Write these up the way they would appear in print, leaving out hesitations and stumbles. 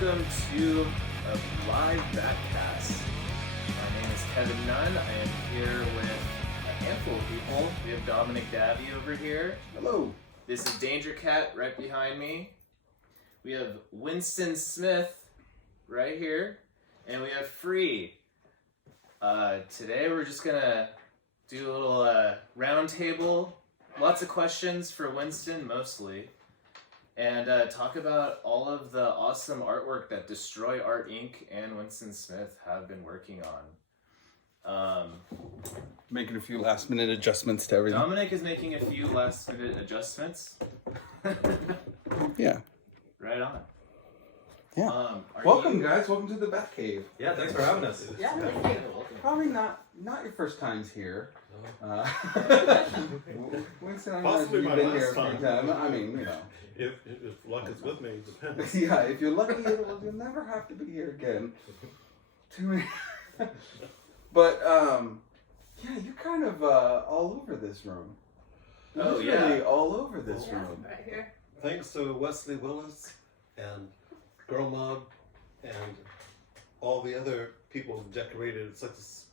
welcome to a live BATcast. My name is Kevin Nunn. I am here with a handful of people. We have Dominic Davy over here. Hello. This is Danger Cat right behind me. We have Winston Smith right here. And we have Free. Today we're just gonna do a little round table. Lots of questions for Winston, mostly. And talk about all of the awesome artwork that Destory Art Inc. and Winston Smith have been working on. Making a few last minute adjustments to everything. Dominic is making a few last minute adjustments. Yeah. Right on. Yeah. Welcome, guys. Welcome to the Bat Cave. Yeah, thanks for having us. Yeah, Welcome. Probably not your first times here. Winston, I don't know if Possibly you've my been here last a few time. times. I mean, you know. If luck is with me, it depends. Yeah, if you're lucky, you'll never have to be here again. Too many. But yeah, you're kind of all over this room. Oh, You're yeah. really all over this room. right here. Thanks to Wesley Willis and Girl Mob and all the other people who decorated. It's like this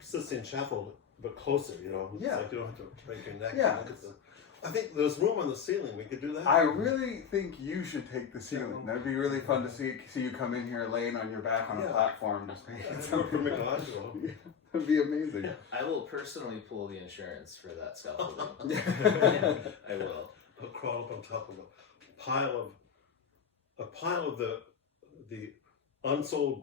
Sistine Chapel, but closer, you know? It's Yeah. like you don't have to break your neck. Yeah. And look at the, I think there's room on the ceiling. We could do that. I really think you should take the ceiling. That'd be really fun to see you come in here laying on your back on a Yeah. platform just painting That's work for something. Michelangelo. Yeah, that'd be amazing. I will personally pull the insurance for that scaffolding. Yeah. I will. I'll crawl up on top of a pile of the unsold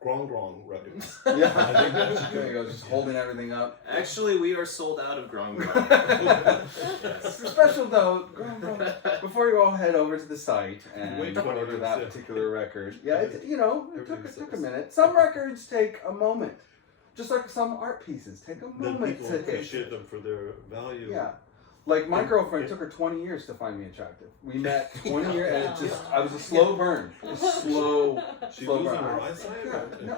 Grong records. Yeah, I think that's there you go, just holding everything up. Actually, we are sold out of Grong Grong. It's a special note. Before you all head over to the site and Wait 20 order that minutes, yeah. particular record, yeah, it took Everything a says. minute. Some records take a moment, just like some art pieces take a Then moment people to hit. appreciate them for their value. Yeah. Like my girlfriend took her 20 years to find me attractive. We met 20 years and it just, I was a slow burn. Slow She slow losing burn. her eyesight? Yeah, no,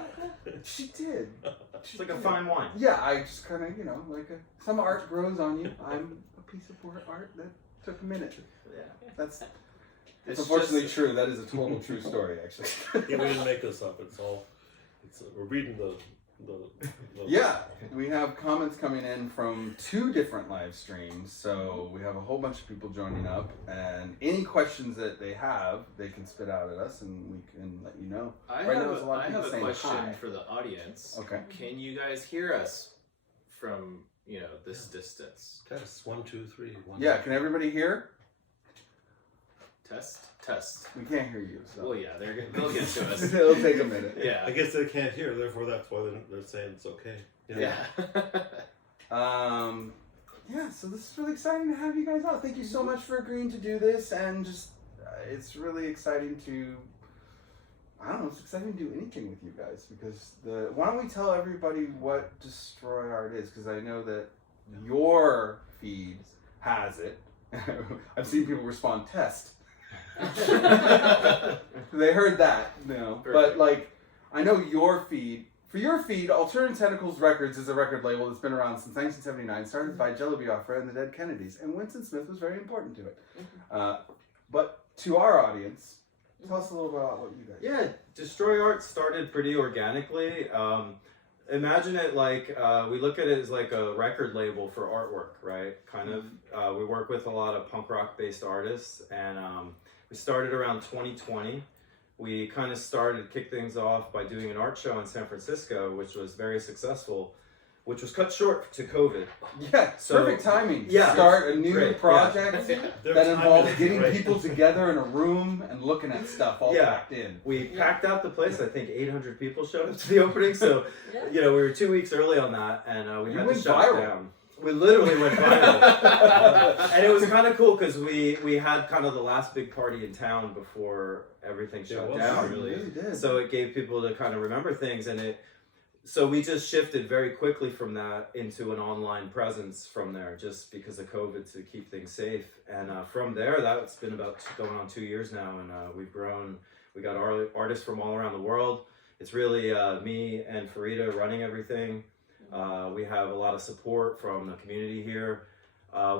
she did. It's like a fine wine. Yeah, I just kind of, some art grows on you. I'm a piece of art that took a minute. Yeah. That's It's unfortunately just- true. That is a total true story, actually. Yeah, we didn't make this up. We're reading the Yeah, we have comments coming in from 2 different live streams, so we have a whole bunch of people joining up, and any questions that they have, they can spit out at us, and we can let you know. I Right have, now, there's a lot of I people have a saying question hi. for the audience. Okay. Can you guys hear us from, this distance? test 1, 2, 3. 1, Yeah, can everybody hear? Test. We can't hear you, so Well, yeah, they'll get to us. it'll take a minute. I Yeah. guess they can't hear, therefore that's why they're saying it's okay. Yeah. Yeah, so this is really exciting to have you guys out. Thank you so much for agreeing to do this, and just it's really exciting to. I don't know. It's exciting to do anything with you guys because why don't we tell everybody what Destroy Art is? Because I know that your feed has it. I've seen people respond test. They heard that, Perfect. but I know your feed. For your feed, Alternative Tentacles Records is a record label that's been around since 1979, started by Jello, Biafra, and the Dead Kennedys, and Winston Smith was very important to it. But to our audience, tell us a little bit about what you guys do. Yeah, Destroy Art started pretty organically. Imagine it like, we look at it as like a record label for artwork, right? Kind of. We work with a lot of punk rock based artists, and we started around 2020. We kind of kicked things off by doing an art show in San Francisco, which was very successful, which was cut short to COVID. Yeah, So- perfect timing. to Yeah. Start a new Great, project Their that timing involves is getting great. people together in a room and looking at stuff all Yeah. packed in. We packed out the place. I think 800 people showed up to the opening, so we were 2 weeks early on that, and we You had went to shut viral. it down. We literally went viral, and it was kind of cool because we had kind of the last big party in town before everything Yeah, shut well, down. You really did. So it gave people to kind of remember things, and so we just shifted very quickly from that into an online presence from there, just because of COVID to keep things safe. And from there, that's been about going on 2 years now, and we've grown. We got artists from all around the world. It's really me and Farida running everything. We have a lot of support from the community here.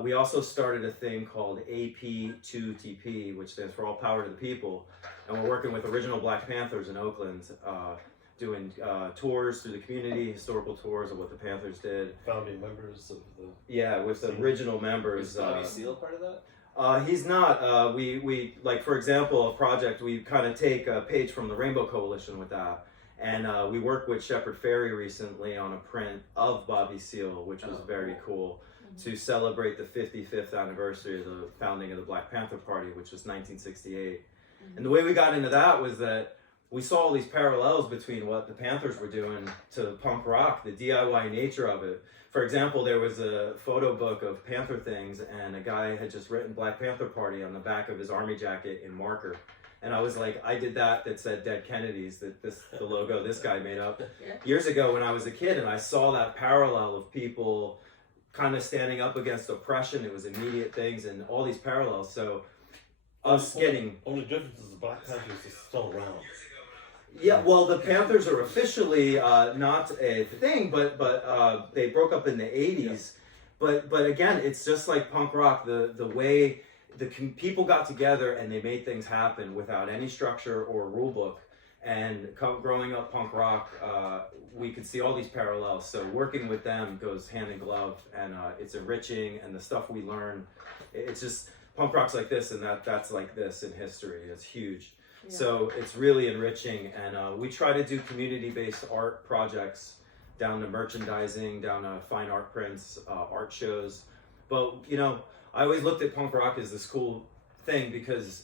We also started a thing called AP2TP, which stands for All Power to the People, and we're working with original Black Panthers in Oakland, doing tours through the community, historical tours of what the Panthers did. Founding members of the... Yeah, with the original members. Is Bobby Seale part of that? He's not. We like, for example, a project, we kind of take a page from the Rainbow Coalition with that. And we worked with Shepard Fairey recently on a print of Bobby Seale, which was very cool, to celebrate the 55th anniversary of the founding of the Black Panther Party, which was 1968. And the way we got into that was that we saw all these parallels between what the Panthers were doing to punk rock, the DIY nature of it. For example, there was a photo book of Panther things, and a guy had just written Black Panther Party on the back of his army jacket in marker. And I was like, I did that said Dead Kennedys, the logo this guy made up years ago when I was a kid, and I saw that parallel of people kind of standing up against oppression. It was immediate things and all these parallels. So us getting... Only difference is the Black Panthers are still around. Yeah, well, the Panthers are officially not a thing, but they broke up in the 80s. Yeah. But again, it's just like punk rock, the way people got together and they made things happen without any structure or rule book. And growing up punk rock, we could see all these parallels. So working with them goes hand in glove, and it's enriching, and the stuff we learn, it's just punk rock's like this, and that's like this in history. It's huge. Yeah. So it's really enriching, and we try to do community-based art projects, down to merchandising, down to fine art prints, art shows. But you know, I always looked at punk rock as this cool thing because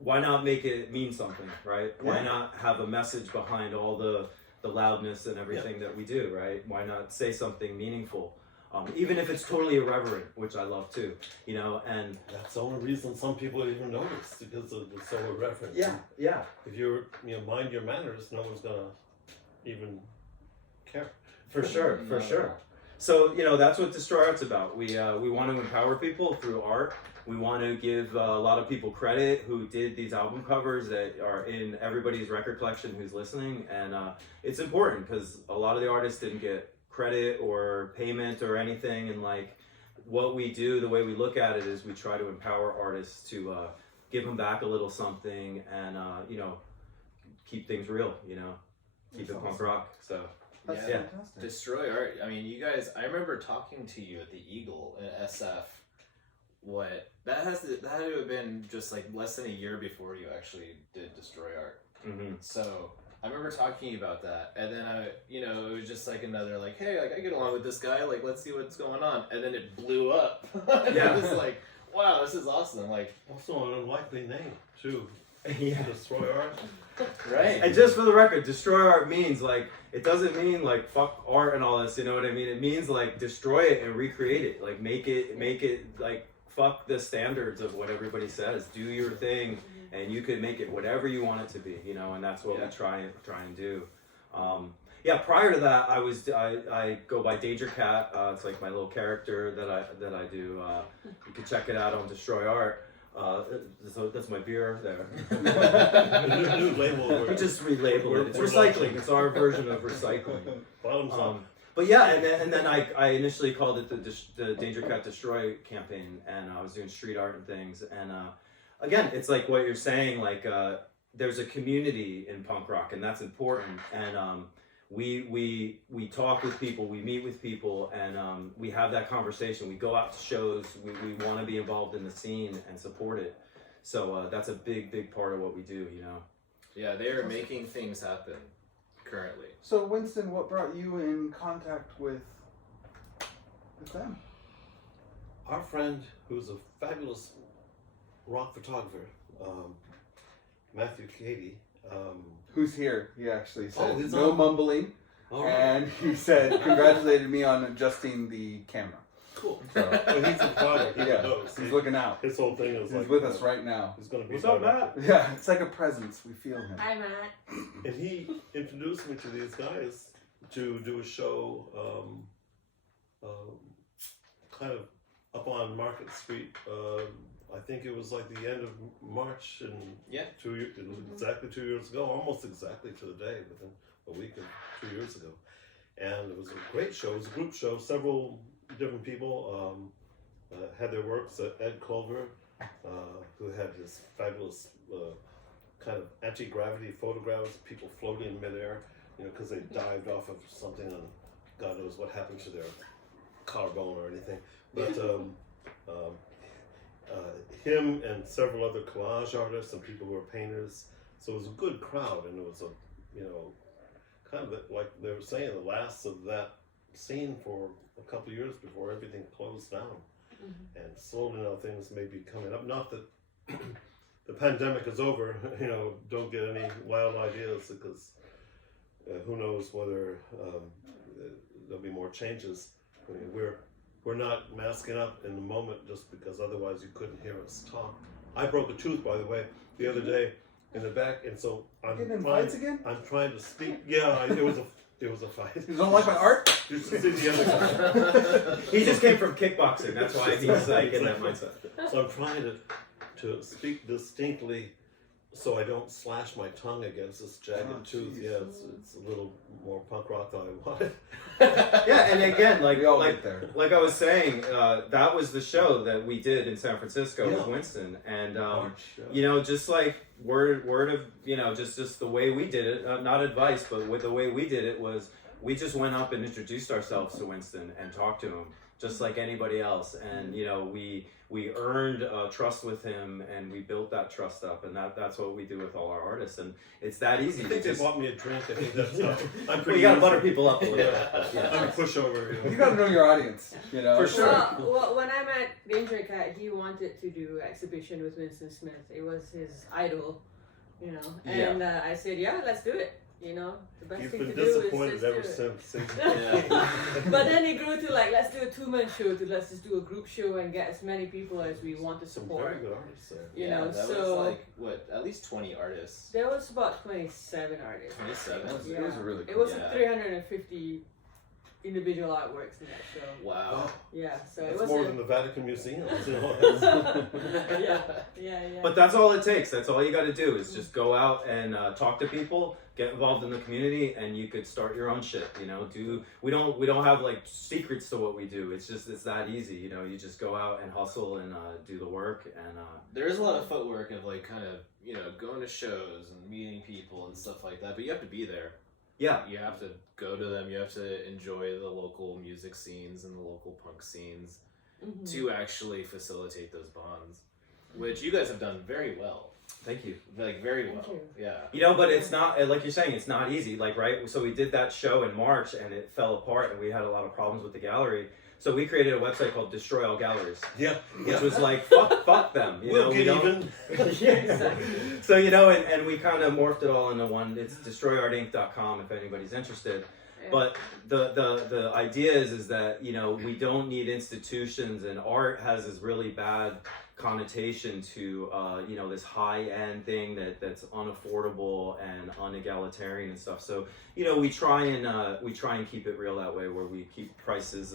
why not make it mean something, right? Yeah. Why not have a message behind all the loudness and everything that we do, right? Why not say something meaningful? Even if it's totally irreverent, which I love too, you know, and... That's the only reason some people even notice, because it's so irreverent. Yeah, yeah. If you mind your manners, no one's gonna even care. For sure, for sure. So, you know, that's what Destory Art's about. We want to empower people through art. We want to give a lot of people credit who did these album covers that are in everybody's record collection who's listening. And it's important because a lot of the artists didn't get credit or payment or anything. And like what we do, the way we look at it is we try to empower artists to give them back a little something and, you know, keep things real, you know, keep it punk rock. So. That's fantastic. Destory Art. I mean, you guys. I remember talking to you at the Eagle in SF. That had to have been just like less than a year before you actually did Destory Art. Mm-hmm. So I remember talking to you about that, and then it was just like another like, hey, like I get along with this guy, like let's see what's going on, and then it blew up. Yeah, it was like, wow, this is awesome. Like also an unlikely name too. Yeah, Destory Art. Right. And just for the record, Destroy Art means like, it doesn't mean like fuck art and all this, you know what I mean? It means like destroy it and recreate it. Like make it like fuck the standards of what everybody says. Do your thing and you can make it whatever you want it to be, you know, and that's what we try and do. Prior to that I go by Danger Cat. It's like my little character that I do. You can check it out on Destroy Art. So that's my beer there. New label. We just relabeled it. It's recycling. It's our version of recycling. Bottoms up. But yeah, and then I initially called it the Danger Cat Destroy campaign, and I was doing street art and things. And again, it's like what you're saying. Like there's a community in punk rock, and that's important. And we talk with people, we meet with people, and we have that conversation. We go out to shows. We want to be involved in the scene and support it. So that's a big part of what we do, you know. Yeah, they are making things happen currently. So Winston, what brought you in contact with them? Our friend, who's a fabulous rock photographer, Matthew Cady. Who's here? He actually said he's no on. mumbling, and he said congratulated me on adjusting the camera. Cool. So, he's a photographer. He knows. He's looking out. His whole thing is he's like with us right now. He's gonna be. What's up, Matt? Yeah, it's like a presence. We feel him. Hi, Matt. And he introduced me to these guys to do a show, kind of up on Market Street. I think it was like the end of March, and exactly 2 years ago, almost exactly to the day, within a week of 2 years ago. And it was a great show. It was a group show, several different people. had their works. Ed Culver, who had this fabulous kind of anti-gravity photographs of people floating in midair, because they dived off of something and God knows what happened to their collarbone or anything. But him and several other collage artists and people who are painters. So it was a good crowd, and it was kind of like they were saying, the last of that scene for a couple of years before everything closed down. And slowly now things may be coming up. Not that the pandemic is over, don't get any wild ideas, because who knows whether there'll be more changes. I mean, we're not masking up in the moment just because otherwise you couldn't hear us talk. I broke a tooth, by the way, the other day in the back, and so Getting in fights again? I'm trying to speak. Yeah, it was a fight. You don't like my art? You should see the other guy. He just came from kickboxing. That's why he's like in that mindset. So I'm trying to speak distinctly so I don't slash my tongue against this jagged tooth. Geez. Yeah, it's a little more punk rock than I wanted. Yeah, and again, We all get there. like I was saying, that was the show that we did in San Francisco with Yeah. Winston, and March, just like word of just the way we did it, not advice, but with the way we did it was we just went up and introduced ourselves to Winston and talked to him just like anybody else, and we earned trust with him, and we built that trust up, and that's what we do with all our artists, and it's that easy. I think they bought me a drink. I think that's how. I'm We pretty gotta easy. butter people up a little bit. Yeah. I'm a pushover. You gotta know your audience, For sure. Well, when I met Danger Cat, he wanted to do exhibition with Winston Smith. It was his idol, and I said, yeah, let's do it. The best You've thing been to do is disappointed just ever do it. since. Yeah. But then it grew to let's do a two-man show, to let's just do a group show and get as many people as we want to Some support. very good artists there. Yeah, that so was at least 20 artists. there was about 27 artists. 27? It was a really It cool. was Yeah. 350 individual artworks in that show. Wow. Yeah, so That's it was more a, than the Vatican Museum. yeah. But that's all it takes. That's all you got to do is just go out and talk to people, get involved in the community, and you could start your own shit. We don't have like secrets to what we do. It's that easy. You just go out and hustle and do the work. And There is a lot of footwork of going to shows and meeting people and stuff like that, but you have to be there. yeah, You have to go to them. You have to enjoy the local music scenes and the local punk scenes to actually facilitate those bonds, which you guys have done very well. thank you. Like very well. Thank Yeah. But it's not like you're saying. It's not easy. Like right. So we did that show in March, and it fell apart, and we had a lot of problems with the gallery. So we created a website called Destroy All Galleries, Yeah. which was like fuck them. We'll we get don't- even. Yeah, exactly. So and we kind of morphed it all into one. It's destroyartinc.com if anybody's interested. Yeah. But the idea is that we don't need institutions, and art has this really bad connotation to this high end thing that's unaffordable and unegalitarian and stuff. So we try and keep it real that way, where we keep prices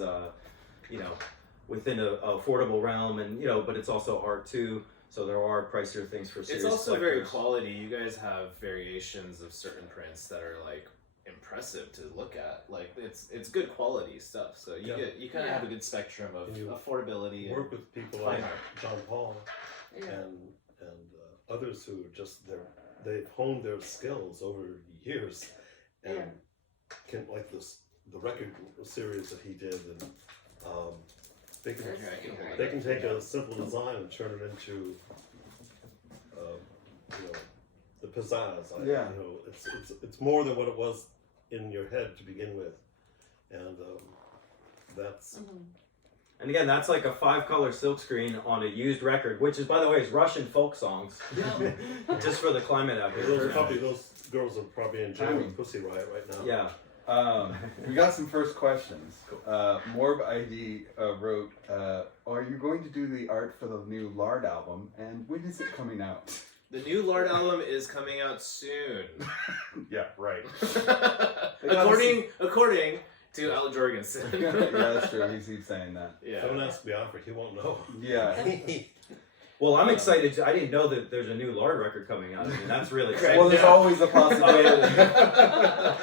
within a affordable realm, and but it's also art too. So there are pricier things for serious It's also very collectors. quality. You guys have variations of certain prints that are like impressive to look at. Like it's good quality stuff. So you kind of have a good spectrum of And you affordability. Work with people fine like art. John Paul Yeah. and others who are just they've honed their skills over years, and can like the record series that he did, and they can Here, I can hold they it can up. take a simple design and turn it into the pizzazz. Yeah. It's more than what it was in your head to begin with, and that's And again, that's like a 5-color silkscreen on a used record, which is, by the way, is Russian folk songs, just for the climate out here. those girls are probably in jail with Pussy Riot right now. Yeah. We got some first questions. Morb ID wrote, are you going to do the art for the new Lard album, and when is it coming out? The new Lard album is coming out soon. Yeah, right. according to Al Jorgensen. Yeah, that's true. He keeps saying that. Yeah. Don't ask Biafra, he won't know. Yeah. Well, I'm excited. I didn't know that there's a new Lard record coming out. I mean, that's really exciting. Well, there's always a possibility. Yeah.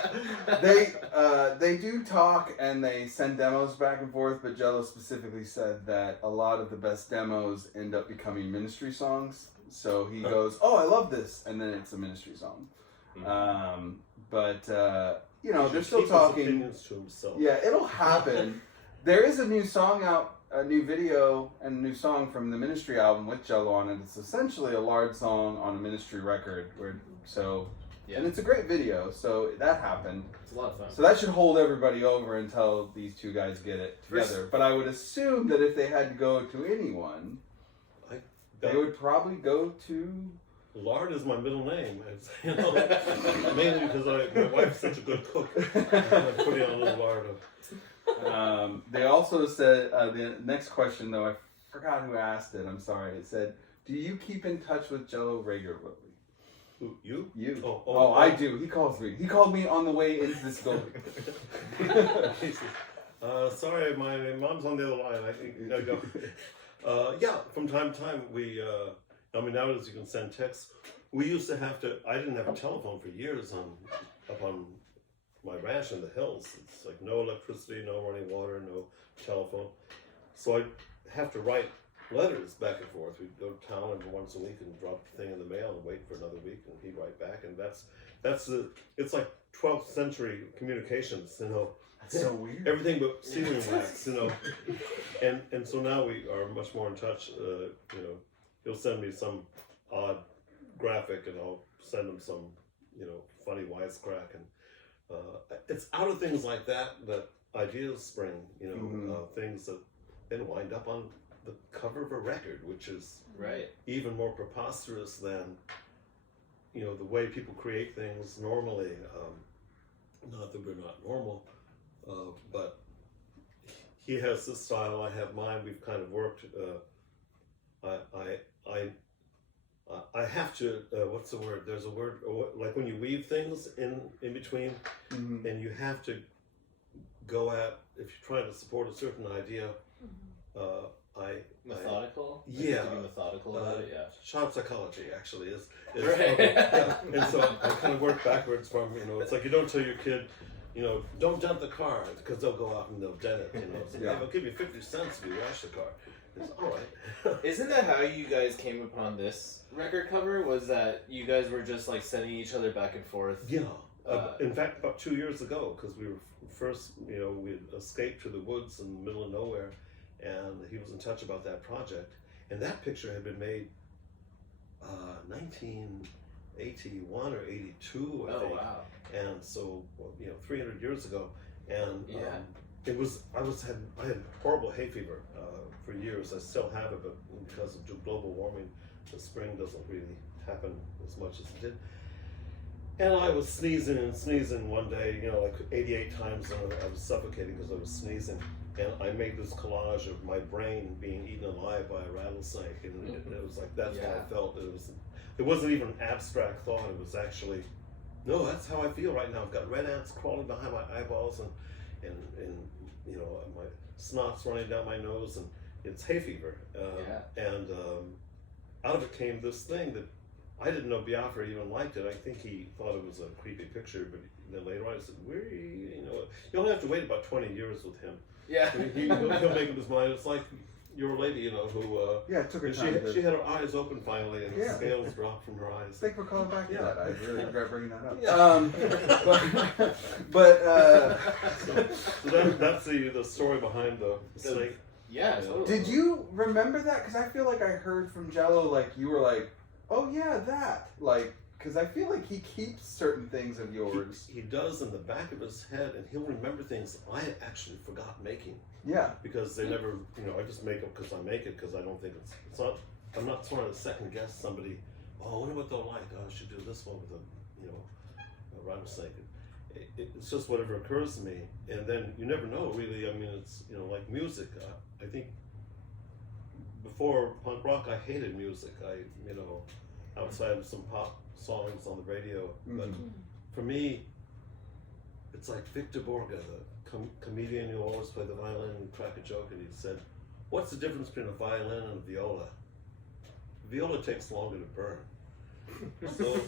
They do talk and they send demos back and forth, but Jello specifically said that a lot of the best demos end up becoming ministry songs. So he goes, "Oh, I love this," and then it's a ministry song. But you know, they're still talking. Yeah, it'll happen. There is a new song out, a new video and a new song from the Ministry album with Jello on it. It's essentially a Lard song on a Ministry record. And it's a great video. So that happened. It's a lot of fun. So that should hold everybody over until these two guys get it together. But I would assume that if they had to go to anyone, they would probably go to... Lard is my middle name. It's, you know, mainly because my wife's such a good cook. I'm putting on a little lard. They also said, the next question though, I forgot who asked it, I'm sorry. It said, do you keep in touch with Jello regularly? Who, you? You. Oh, I do. He calls me. He called me on the way into this building. Sorry, my mom's on the other line. I think I gotta go. Yeah, from time to time we, I mean, nowadays you can send texts. We used to have to, I didn't have a telephone for years up on my ranch in the hills. It's like no electricity, no running water, no telephone. So I'd have to write letters back and forth. We'd go to town every once a week and drop the thing in the mail and wait for another week, and he'd write back. And it's like 12th century communications, you know. That's so weird. Everything but sealing wax, you know. And so now we are much more in touch. You know, he'll send me some odd graphic, and I'll send him some, you know, funny wisecrack. And it's out of things like that ideas spring, you know, things that then wind up on the cover of a record, which is even more preposterous than, you know, the way people create things normally. Not that we're not normal, but he has this style, I have mine. We've kind of worked. I have to. What's the word? There's a word like when you weave things in between, and you have to go at, if you're trying to support a certain idea. Methodical? Yeah. To be methodical about it, yeah. Child psychology actually is Right. yeah. And so I kind of work backwards from, you know, it's like you don't tell your kid, you know, don't dent the car, because they'll go out and they'll dent it, you know. So they'll give you 50 cents if you wash the car. It's all right. Isn't that how you guys came upon this record cover? Was that you guys were just like sending each other back and forth? Yeah. In fact, about 2 years ago, because we were first, you know, we escaped to the woods in the middle of nowhere, and he was in touch about that project. And that picture had been made 1981 or 82, I think. Wow. And so, you know, 300 years ago. And it was, I had horrible hay fever for years. I still have it, but because of global warming, the spring doesn't really happen as much as it did. And I was sneezing and sneezing one day, you know, like 88 times, and I was suffocating because I was sneezing. And I made this collage of my brain being eaten alive by a rattlesnake, and it was like, that's what I felt. It wasn't even an abstract thought. It was actually, no, that's how I feel right now. I've got red ants crawling behind my eyeballs, and you know, my snot's running down my nose, and it's hay fever. And out of it came this thing that I didn't know Biafra even liked it. I think he thought it was a creepy picture, but then later on I said, you know, you only have to wait about 20 years with him. Yeah. He'll make up his mind. It's like your lady, you know, who it took her time. she had her eyes open finally, and the scales dropped from her eyes. Thank you for calling back to that. I really regret bringing that up. Yeah. So that's the story behind the snake. Yeah. Totally. Did you remember that? Because I feel like I heard from Jello, like you were like, oh yeah, that. Like, because I feel like he keeps certain things of yours. He does in the back of his head, and he'll remember things I actually forgot making. Yeah. Because they never, you know, I just make them because I make it, because I don't think it's not, I'm not trying to second guess somebody. Oh, I wonder what they'll like. Oh, I should do this one with a rattlesnake. It's just whatever occurs to me, and then you never know, really. I mean, it's, you know, like music. I think before punk rock, I hated music. You know, outside of some pop songs on the radio, but for me, it's like Victor Borge, the comedian who always played the violin and crack a joke, and he said, "What's the difference between a violin and a viola?" viola takes longer to burn. So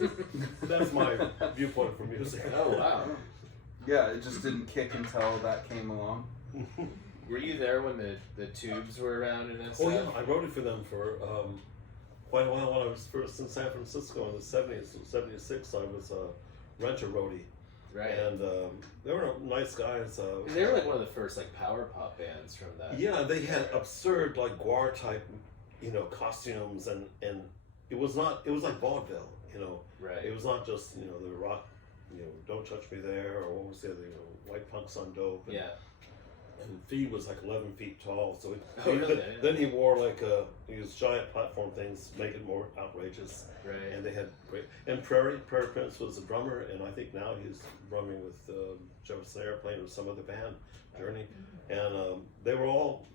that's my viewpoint for music. Oh wow. Yeah, it just didn't kick until that came along. Were you there when the tubes were around in this? Oh yeah, I wrote it for them for quite a while when I was first in San Francisco in the 70s. In 76, I was a renter roadie. Right. And they were nice guys. They were like one of the first like power pop bands from that. Yeah, they had absurd like guar type, costumes and it was like vaudeville, Right. It was not just the rock, Don't Touch Me There, or what was the other, White Punks on Dope. And, Yeah. And Fee was like 11 feet tall, so Really? then he wore like these giant platform things to make it more outrageous. Right. And they had great. And Prairie Prince was a drummer, and I think now he's drumming with Joe Slayer playing with some other band, Journey. And they were all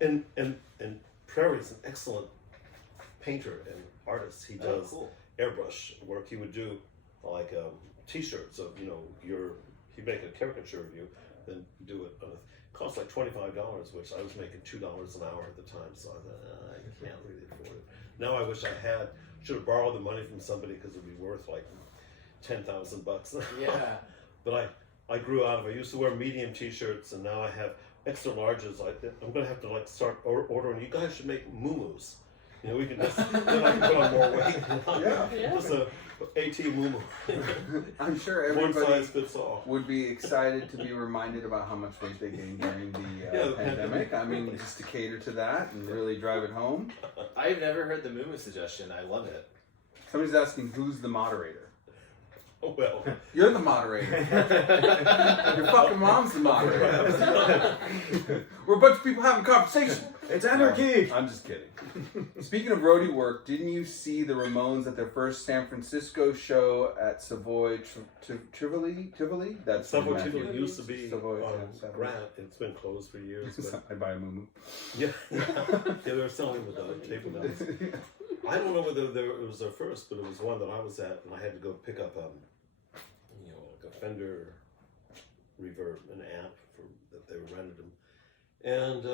and Prairie's an excellent painter and artist. He does cool. airbrush work. He would do like T-shirts of he'd make a caricature of you, then do it on cost like $25, which I was making $2 an hour at the time, so I thought I can't really afford it. Now I wish I should have borrowed the money from somebody because it'd be worth like $10,000. Yeah. But I grew out of it. I used to wear medium T-shirts, and now I have extra larges. I'm gonna have to like start ordering. You guys should make muumuus. We can just then I can put on more weight. Yeah. Just a AT muumuu. I'm sure One everybody size fits all. would be excited to be reminded about how much weight they gained during the Yeah, the pandemic. I mean, just to cater to that and really drive it home. I've never heard the Mumu suggestion. I love it. Somebody's asking, who's the moderator? Oh well. You're the moderator. Your fucking mom's the moderator. We're a bunch of people having a conversation. It's anarchy. I'm just kidding. Speaking of roadie work, didn't you see the Ramones at their first San Francisco show at Savoy Tivoli? That's Savoy Matthew. Tivoli used to be Savoy, on Savoy. Grant. It's been closed for years. But I buy a muumuu. yeah, they were selling the table dance. I don't know whether it was their first, but it was one that I was at, and I had to go pick up like a Fender reverb, an amp that they rented them, and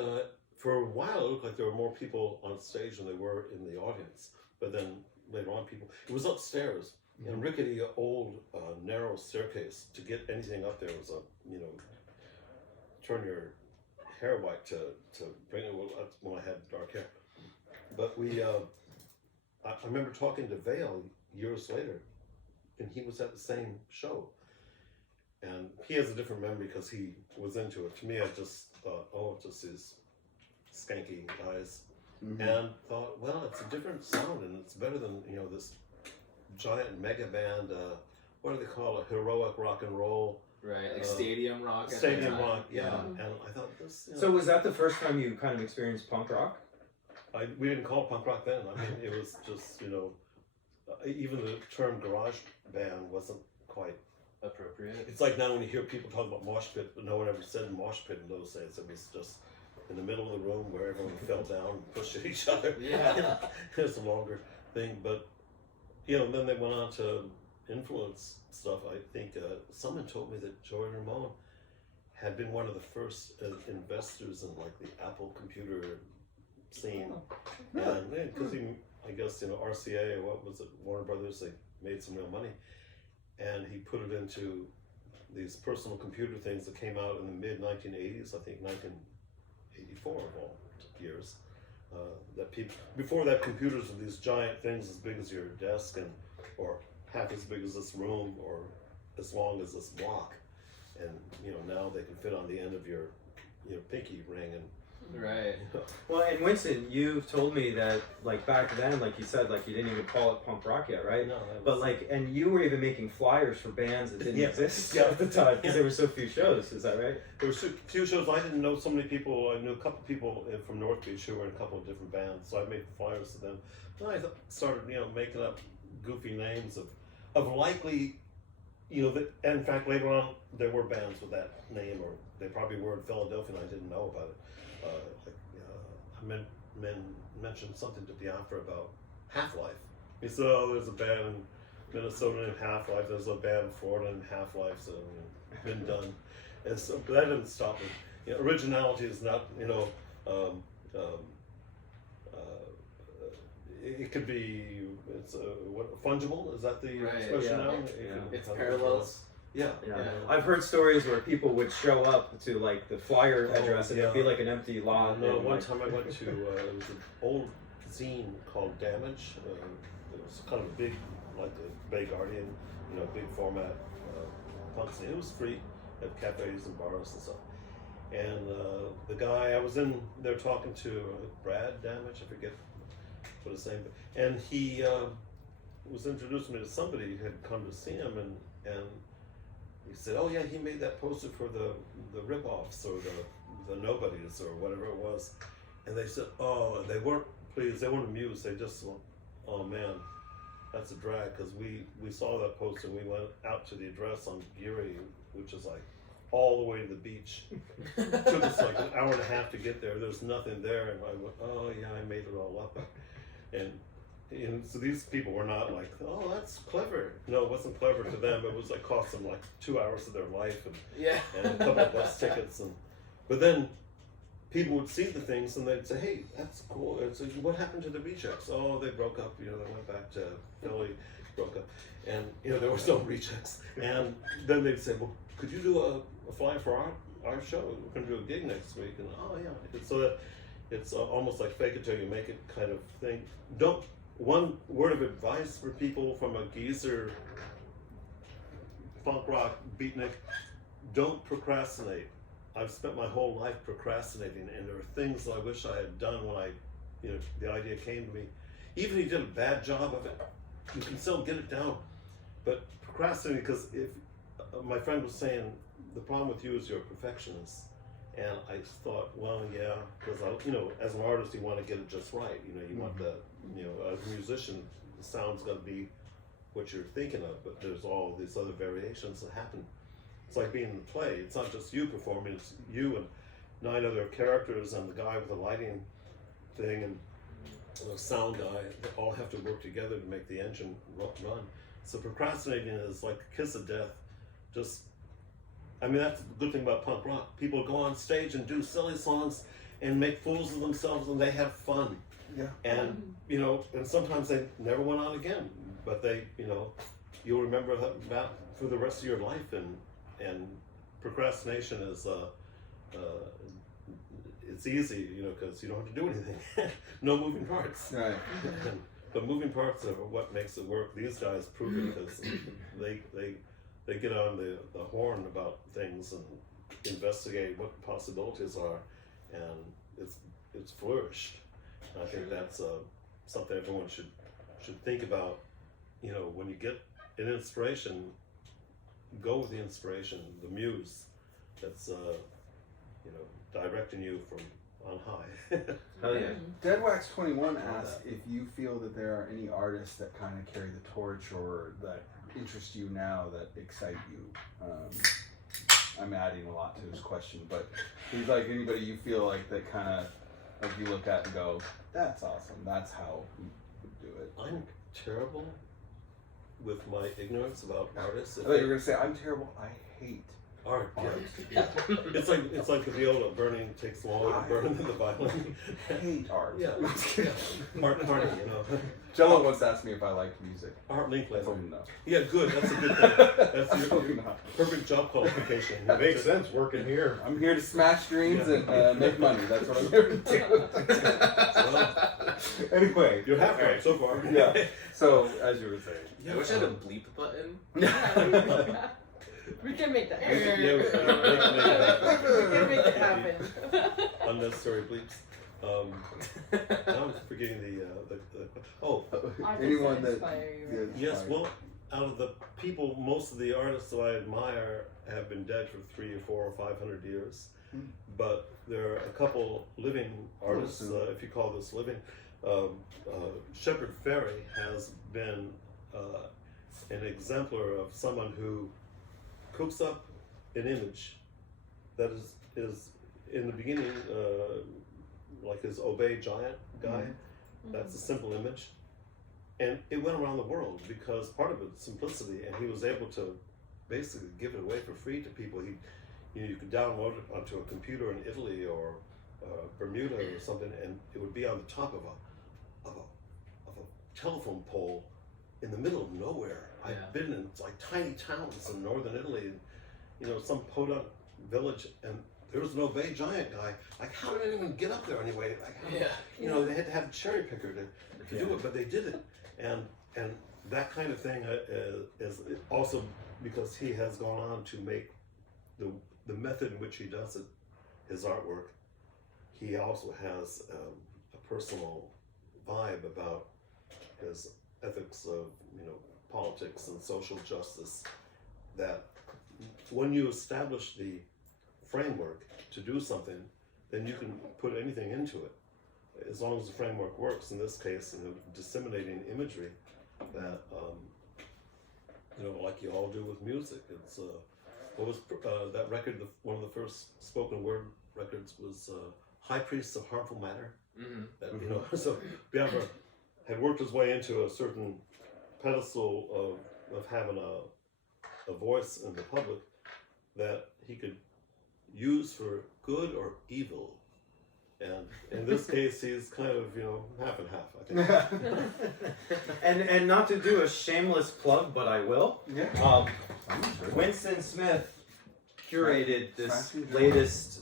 for a while it looked like there were more people on stage than there were in the audience. But then later on, it was upstairs, and rickety old narrow staircase. To get anything up there was turn your hair white to bring it. Well, that's when I had dark hair, but I remember talking to Vale years later, and he was at the same show. And he has a different memory because he was into it. To me, I just thought, it's just these skanky guys. Mm-hmm. And thought, well, it's a different sound, and it's better than, this giant mega band, what do they call it, heroic rock and roll. Right, like stadium rock. At Stadium that time. rock, yeah. And I thought this. So was that the first time you kind of experienced punk rock? We didn't call it punk rock then. I mean, it was just, even the term garage band wasn't quite appropriate. It's like now when you hear people talk about mosh pit, but no one ever said mosh pit in those days. It was just in the middle of the room where everyone fell down and pushed at each other. Yeah. It's a longer thing, but then they went on to influence stuff. I think someone told me that Joey Ramone had been one of the first investors in like the Apple computer scene, and because I guess RCA, or what was it, Warner Brothers, they made some real money, and he put it into these personal computer things that came out in the mid 1980s, I think 1984 of all years. That people before that, computers were these giant things as big as your desk or half as big as this room or as long as this block, and now they can fit on the end of your pinky ring and. Right. Well, and Winston, you told me that like back then, like you said, like you didn't even call it punk rock yet, right? No, but like, and you were even making flyers for bands that didn't exist Yeah. at the time because there were so few shows. Is that right? There were a few shows. I didn't know so many people. I knew a couple people from North Beach who were in a couple of different bands, so I made flyers to them. And I started, making up goofy names of likely, that. And in fact, later on, there were bands with that name, or they probably were in Philadelphia, and I didn't know about it. I mentioned something to Biafra about Half-Life. He said, there's a band in Minnesota named Half-Life, there's a band in Florida named Half-Life, so been done. And so, but that didn't stop me. Originality is not, it could be, it's fungible, is that the Right, expression yeah. now? Yeah. It's parallels. Yeah. Yeah. Yeah. I've heard stories where people would show up to like the flyer Oh, address and it'd be yeah. like an empty lot. No, and, one like, time I went to, it was an old zine called Damage. It was kind of big, like a Bay Guardian, big format punk zine. It was free at cafes and bars and stuff. And the guy, I was in there talking to Brad Damage, I forget what his name, and he was introducing me to somebody who had come to see him, and he said, "Oh yeah, he made that poster for the rip-offs or the nobodies or whatever it was," and they said, "Oh, they weren't pleased, they weren't amused, they just went, oh man, that's a drag," because we saw that poster and we went out to the address on Geary, which is like all the way to the beach. It took us like an hour and a half to get there. There's nothing there, and I went, "Oh yeah, I made it all up," and so these people were not like, "Oh, that's clever." No, it wasn't clever to them. It was like cost them like 2 hours of their life Yeah. and a couple of bus tickets, but then people would see the things and they'd say, "Hey, that's cool." It's like, "What happened to the rejects?" "Oh, they broke up. They went back to Philly, broke up, and there was no rejects." And then they'd say, "Well, could you do a flyer for our show? We're going to do a gig next week." And oh yeah, so that it's almost like fake it till you make it kind of thing. One word of advice for people from a geezer punk rock beatnik: don't procrastinate. I've spent my whole life procrastinating, and there are things I wish I had done when the idea came to me. Even if you did a bad job of it, you can still get it down. But procrastinating, because if my friend was saying, the problem with you is you're a perfectionist. And I thought, well, yeah, because as an artist, you want to get it just right. You want the, as a musician, the sound's got to be what you're thinking of, but there's all these other variations that happen. It's like being in the play. It's not just you performing, it's you and 9 other characters and the guy with the lighting thing and the sound guy. They all have to work together to make the engine run. So procrastinating is like a kiss of death. That's the good thing about punk rock. People go on stage and do silly songs and make fools of themselves, and they have fun. Yeah. And and sometimes they never went on again, but they, you'll remember that for the rest of your life. And procrastination is it's easy, because you don't have to do anything. No moving parts. Right. But moving parts are what makes it work. These guys prove it, because they get on the horn about things and investigate what the possibilities are, and it's flourished. And I think that's something everyone should think about. When you get an inspiration, go with the inspiration, the muse that's directing you from on high. Hell yeah. Deadwax21 asked if you feel that there are any artists that kind of carry the torch or that interest you now, that excite you. I'm adding a lot to his question, but he's like, anybody you feel like that kind of like you look at and go, that's awesome, that's how we would do it. I'm terrible with my ignorance about artists. I thought you were gonna say I'm terrible. I hate art. art. Yeah. It's like the viola. Burning takes longer to burn than the violin. I hate art. Yeah. Art party, Jello once asked me if I liked music. Art link I told him no. Yeah, good. That's a good thing. That's your Totally not. perfect job qualification. It makes sense working here. I'm here to smash dreams and make money. That's what I'm here to do. Well, Anyway, you're half right so far. yeah. So as you were saying, I wish I had a bleep button. We can make that. Yeah, we We can make it happen. Unnecessary bleeps. Now I'm forgetting anyone that Inspire you. yes. Well, out of the people, most of the artists that I admire have been dead for 300 or 400 or 500 years. But there are a couple living artists, if you call this living. Shepard Fairey has been an exemplar of someone who cooks up an image that is in the beginning like his Obey Giant guy. That's a simple image, and it went around the world because part of it's simplicity, and he was able to basically give it away for free to people. You could download it onto a computer in Italy or Bermuda or something, and it would be on the top of a telephone pole in the middle of nowhere. Yeah. I've been in like tiny towns in northern Italy, you know, some podunk village, and there was an Obey giant guy. Like, how did they even get up there anyway? Like, how, you know, they had to have a cherry picker to do it, but they did it. And that kind of thing is also because he has gone on to make the method in which he does it, his artwork. He also has a personal vibe about his ethics of, you know, politics and social justice, that when you establish the framework to do something, then you can put anything into it, as long as the framework works. In this case, you know, disseminating imagery that, you know, like you all do with music. It's what was that record? One of the first spoken word records was "High Priests of Harmful Matter." Mm-hmm. That, you know, so Biafra had worked his way into a certain pedestal of having a voice in the public that he could use for good or evil. And in this case, he's kind of, you know, half and half, I think. And not to do a shameless plug, but I will. Yeah. Winston Smith curated this latest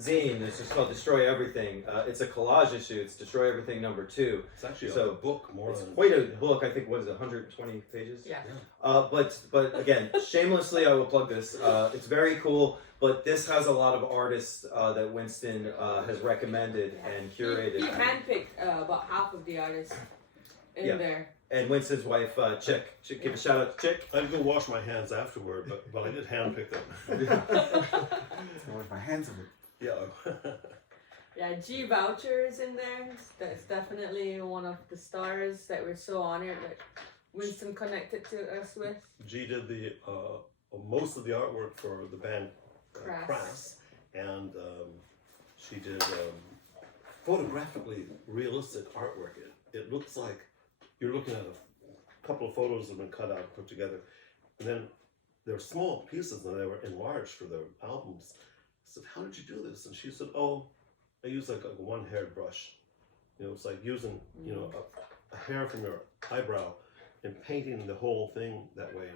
zine. It's just called Destroy Everything. It's a collage issue. It's Destroy Everything #2. It's actually So a book more it's than... quite a book. I think, what is it, 120 pages? Yeah. But again, shamelessly, I will plug this. It's very cool. But this has a lot of artists that Winston has recommended and curated. He handpicked about half of the artists in there. And Winston's wife, Chick. Give a shout out to Chick. I had to go wash my hands afterward, but I did handpick them. Wash my hands of it. Yeah. Yeah, G Voucher is in there. That's definitely one of the stars that we're so honored that Winston connected to us with. G did the most of the artwork for the band Crass, and she did photographically realistic artwork. It looks like you're looking at a couple of photos that have been cut out and put together, and then they're small pieces and they were enlarged for their albums. I said, "How did you do this?" And she said, "Oh, I use like a one-haired brush. You know, it's like using, you know, a hair from your eyebrow and painting the whole thing that way."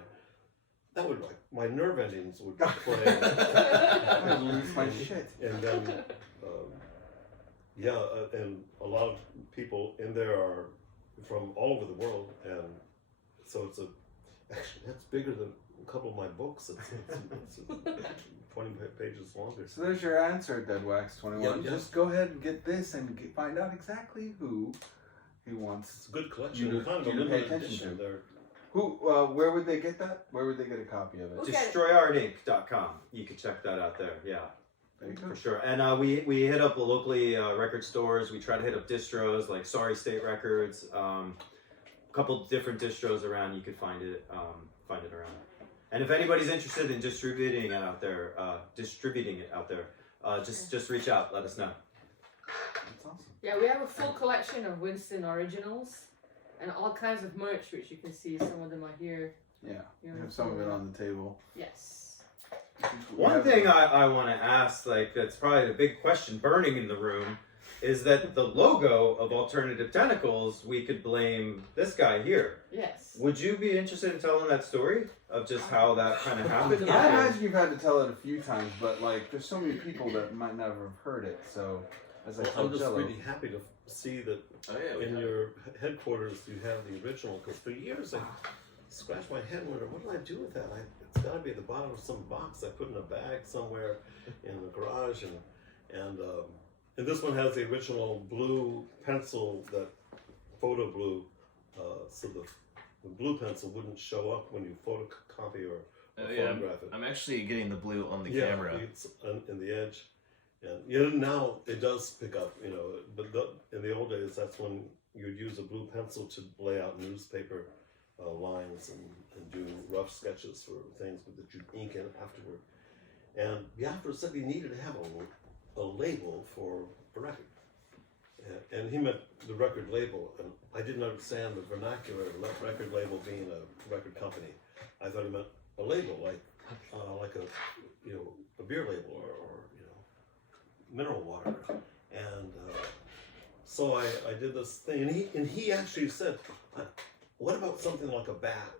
That would, like, my nerve endings would play. I lose my shit. And then, and a lot of people in there are from all over the world, and so actually that's bigger than a couple of my books. It's 20 pages longer. So there's your answer, Deadwax21. Yeah. Just go ahead and get this and find out exactly who he wants. It's a good collection. You to- kind of a you to pay limited attention edition. to. They're, Where would they get that? Where would they get a copy of it? Okay. DestroyArtInc.com. You can check that out there. Yeah. There you go. For sure. And we hit up locally record stores. We try to hit up distros like Sorry State Records. A couple different distros around. You could find it around. And if anybody's interested in distributing it out there, just reach out. Let us know. That's awesome. Yeah, we have a full collection of Winston originals and all kinds of merch, which you can see. Some of them are here. Yeah, You we know, have some of it on the table. Yes. One thing I want to ask, like, that's probably the big question burning in the room, is that the logo of Alternative Tentacles, we could blame this guy here. Yes. Would you be interested in telling that story of just how that kind of happened? I imagine you've had to tell it a few times, but like, there's so many people that might never have heard it. So, as I I'm told just Jello, really happy to see that in your headquarters you have the original, because for years I scratched my head and wondered, what did I do with that? It's got to be at the bottom of some box I put in a bag somewhere in the garage, and this one has the original blue pencil, that photo blue, so the blue pencil wouldn't show up when you photocopy or photograph it. I'm actually getting the blue on the Yeah, camera. it's in the edge. And you know, now it does pick up, you know, but in the old days, that's when you'd use a blue pencil to lay out newspaper lines and do rough sketches for things that you'd ink in afterward. And Biafra said he needed to have a label for a record. And he meant the record label, and I didn't understand the vernacular record label being a record company. I thought he meant a label, like a beer label or mineral water. And So I did this thing, and he actually said, what about something like a bat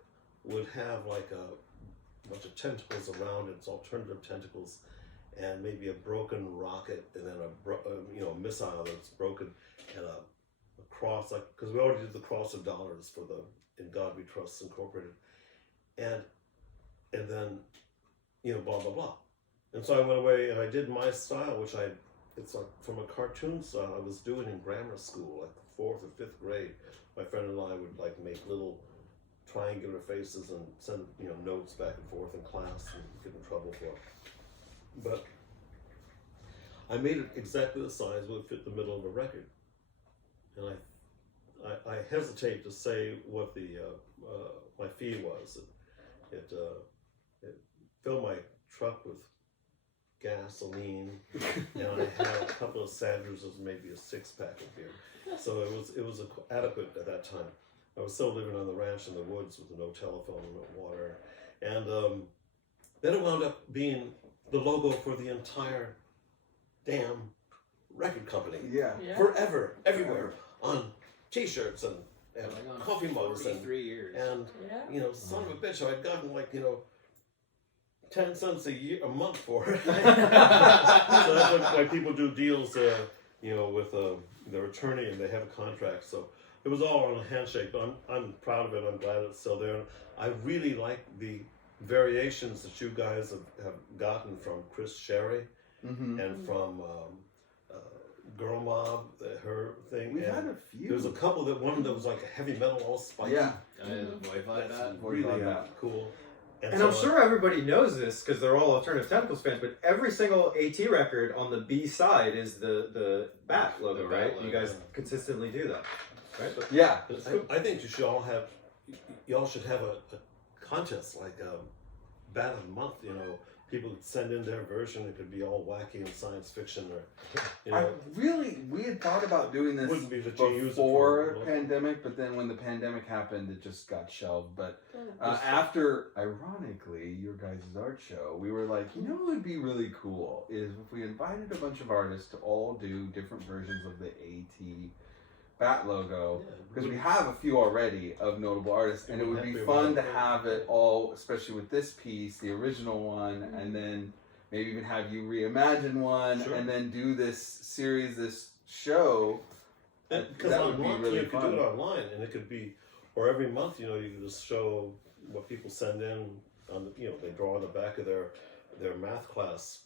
would have like a bunch of tentacles around it, it's alternative tentacles, and maybe a broken rocket, and then a missile that's broken, and a cross, like, because we already did the cross of dollars for the In God We Trust Incorporated, and then blah blah blah, and so I went away and I did my style, which it's like from a cartoon style I was doing in grammar school, like 4th or 5th grade. My friend and I would like make little triangular faces and send notes back and forth in class and get in trouble for it. But I made it exactly the size it would fit the middle of a record, and I hesitate to say what the my fee was. It filled my truck with gasoline, and I had a couple of Sanders, maybe a 6-pack of beer. So it was adequate at that time. I was still living on the ranch in the woods with no telephone and no water, and then it wound up being the logo for the entire damn record company. Yeah. Forever, everywhere, on T-shirts and coffee mugs and 3 years. and son of a bitch, I'd gotten 10 cents a month for it. So that's why people do deals, with their attorney, and they have a contract. So it was all on a handshake. But I'm proud of it. I'm glad it's still there. I really like the variations that you guys have gotten from Chris Sherry and from Girl Mob, her thing. We've had a few. There was a couple one that was like a heavy metal, all spiky. Yeah. That's really cool. And I'm sure everybody knows this because they're all Alternative Tentacles fans, but every single AT record on the B side is the bat logo, The right? bat You logo. guys consistently do that, right? But Yeah. I think you should all have, y'all should have a contest like Bat of the Month. People could send in their version. It could be all wacky and science fiction, or we had thought about doing this wouldn't be that you use it before for- pandemic, but then when the pandemic happened, it just got shelved. But after, ironically, your guys' art show, we were like, what would be really cool is if we invited a bunch of artists to all do different versions of the AT bat logo, because we have a few already of notable artists, and it would be fun to have it all, especially with this piece, the original one, and then maybe even have you reimagine one, and then do this series, this show. Because that would be really you could do it online, and it could be, or every month, you can just show what people send in on they draw on the back of their math class.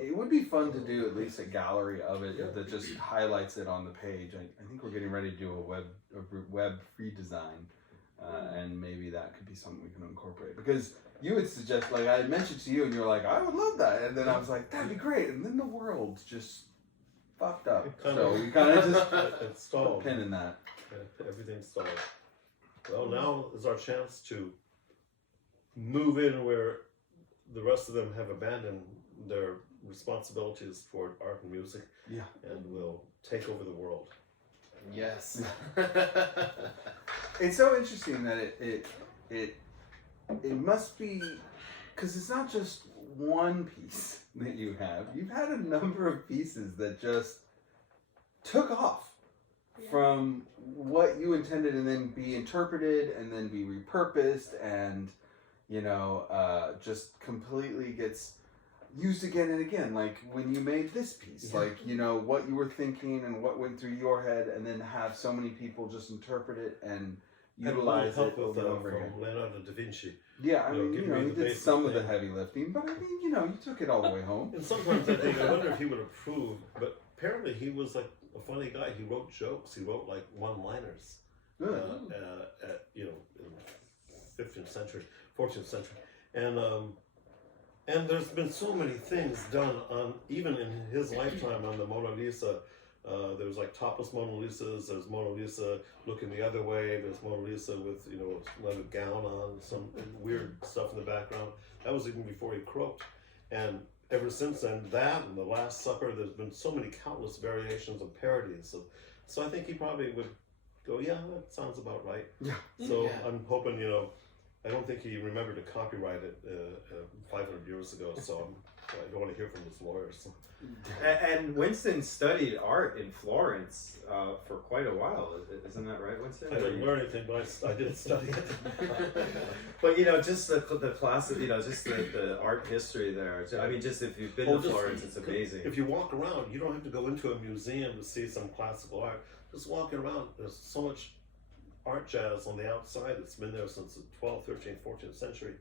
It would be fun to do at least a gallery of it that just highlights it on the page. I think we're getting ready to do a web redesign, and maybe that could be something we can incorporate. Because you would suggest, I had mentioned to you, and you're like, I would love that, and then I was like, that'd be great, and then the world just fucked up. So we kind of just it stalled. put a pin in that. Everything stalled. Well, now is our chance to move in where the rest of them have abandoned their responsibilities toward art and music, and will take over the world. Yes. It's so interesting that it must be, because it's not just one piece that you have. You've had a number of pieces that just took off from what you intended, and then be interpreted, and then be repurposed, and just completely gets used again and again. Like when you made this piece, what you were thinking and what went through your head, and then have so many people just interpret it and utilize it over and over again. Leonardo da Vinci. Yeah, I mean, give you me the did basic some of the thing. heavy lifting, but I mean, you took it all the way home. And sometimes I think, I wonder if he would approve, but apparently he was like a funny guy. He wrote jokes. He wrote like one-liners. Good. In 15th century, 14th century, and there's been so many things done on, even in his lifetime, on the Mona Lisa. There's like topless Mona Lisas. There's Mona Lisa looking the other way. There's Mona Lisa with another gown on, some weird stuff in the background. That was even before he croaked. And ever since then, that and The Last Supper, there's been so many countless variations and parodies. So I think he probably would go, yeah, that sounds about right. Yeah. So I'm hoping, I don't think he remembered to copyright it 500 years ago. So I don't want to hear from his lawyers. And Winston studied art in Florence for quite a while. Isn't that right, Winston? I didn't learn anything, but I did study it. But just the classic, just the art history there. I mean, just if you've been to Florence, it's amazing. If you walk around, you don't have to go into a museum to see some classical art. Just walking around, there's so much art jazz on the outside that's been there since the 12th, 13th, 14th century.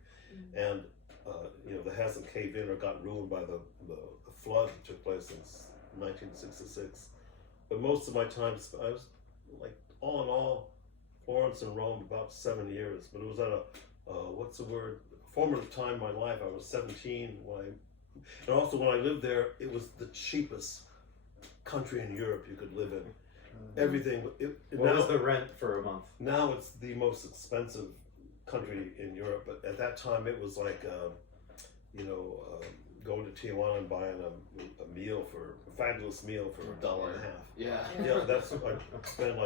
And that hasn't caved in or got ruined by the flood that took place in 1966. But most of my time, I was like, all in all, Florence and Rome about 7 years. But it was at a formative time in my life. I was 17 and also when I lived there, it was the cheapest country in Europe you could live in. Everything. What was the rent for a month? Now it's the most expensive country in Europe, but at that time it was like, going to Tijuana and buying a fabulous meal for $1.50. Yeah. Yeah, that's I spent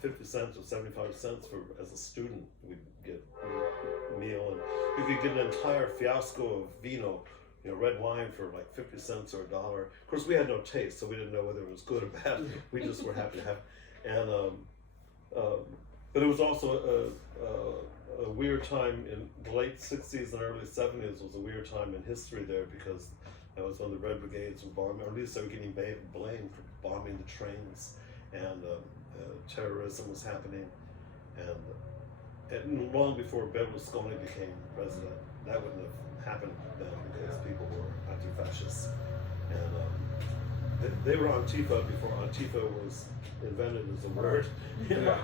50 cents or 75 cents as a student. We'd get a meal, and you could get an entire fiasco of vino, red wine for 50 cents or $1. Of course, we had no taste, so we didn't know whether it was good or bad. We just were happy to have it. And but it was also a weird time in the late 60s and early 70s. Was a weird time in history there because that was when the Red Brigades were bombing, or at least they were getting blamed for bombing the trains, and terrorism was happening. And long before Berlusconi became president, that wouldn't have happened then because people were anti-fascists. And they were Antifa before Antifa was invented as a word. Yeah.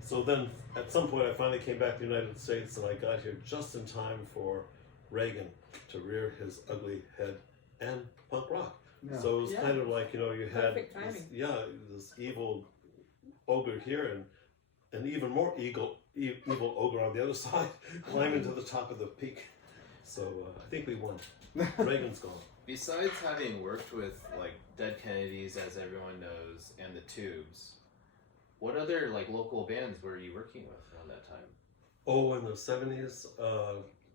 So then at some point I finally came back to the United States, and I got here just in time for Reagan to rear his ugly head and punk rock. Yeah. So it was kind of like, you had this evil ogre here and an even more evil ogre on the other side climbing to the top of the peak. So I think we won. Reagan's gone. Besides having worked with Dead Kennedys, as everyone knows, and the Tubes, what other local bands were you working with around that time? Oh, in the 70s,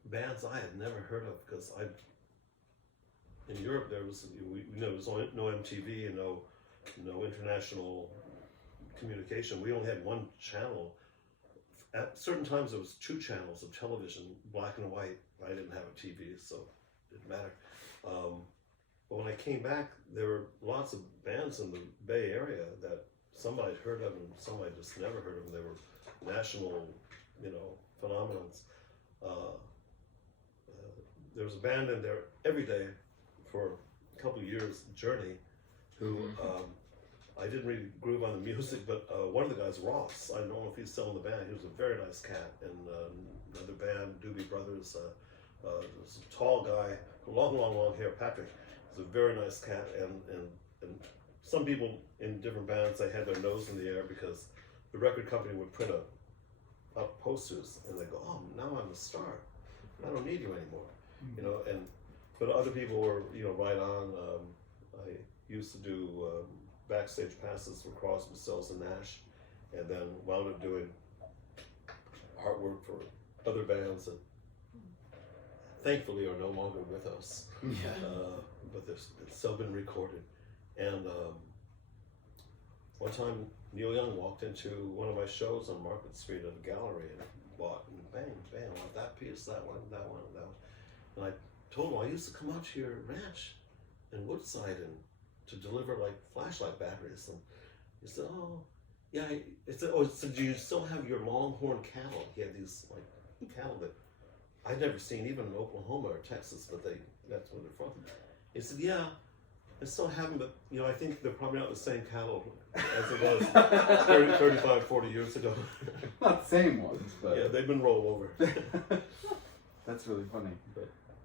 bands I had never heard of, because in Europe there was there was no MTV and no international communication. We only had one channel. At certain times there was 2 channels of television, black and white. I didn't have a TV, so it didn't matter. But when I came back, there were lots of bands in the Bay Area that some I'd heard of and some I just never heard of. They were national, phenomenons. There was a band in there every day for a couple of years, Journey, who I didn't really groove on the music, but one of the guys, Ross, I don't know if he's still in the band. He was a very nice cat. And another band, Doobie Brothers, this tall guy, long hair, Patrick. He's a very nice cat. And some people in different bands, they had their nose in the air because the record company would print up posters and they go, "Oh, now I'm a star. I don't need you anymore." But other people were, right on. I used to do backstage passes for Crosby, Stills and Nash, and then wound up doing artwork for other bands that thankfully are no longer with us. Yeah. But it's still been recorded. And one time Neil Young walked into one of my shows on Market Street at a gallery and bought, and bang, I want that piece, that one. And I told him I used to come out to your ranch in Woodside and to deliver flashlight batteries. And he said, "Oh, yeah." So do you still have your longhorn cattle? He had these cattle that I'd never seen even in Oklahoma or Texas, but that's where they're from. He said, "Yeah, I still have them, but I think they're probably not the same cattle as it was 35, 40 years ago." Not the same ones, but Yeah, they've been rolled over. That's really funny.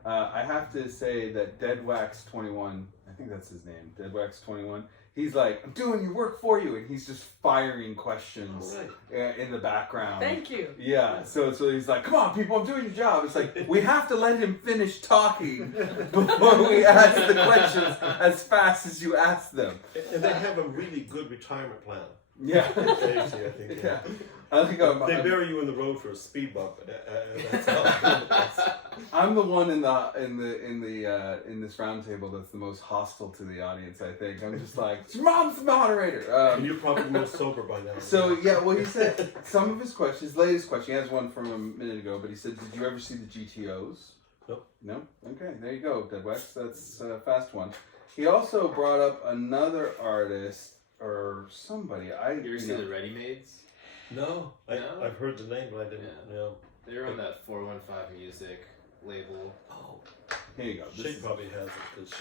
I have to say that Deadwax21, I think that's his name, Deadwax21, he's like, "I'm doing your work for you," and he's just firing questions in the background. Thank you. Yeah, so he's like, "Come on, people, I'm doing your job." It's like, we have to let him finish talking before we ask the questions as fast as you ask them. And they have a really good retirement plan. Yeah. Safety, I think. Yeah. I think They bury you in the road for a speed bump. That's how I'm the one in this round table that's the most hostile to the audience. I think I'm just like, mom's the moderator. and you're probably the most sober by now. So yeah, well, he said some of his questions. His latest question, he has one from a minute ago, but he said, "Did you ever see the GTOs?" Nope. No. Okay, there you go, Dead West. That's a fast one. He also brought up another artist or somebody. You ever see the Ready Mades? No, No? I've heard the name, but I didn't. Yeah. know. They were on that 415 Music label. Oh, Here you go. This she is- probably has it because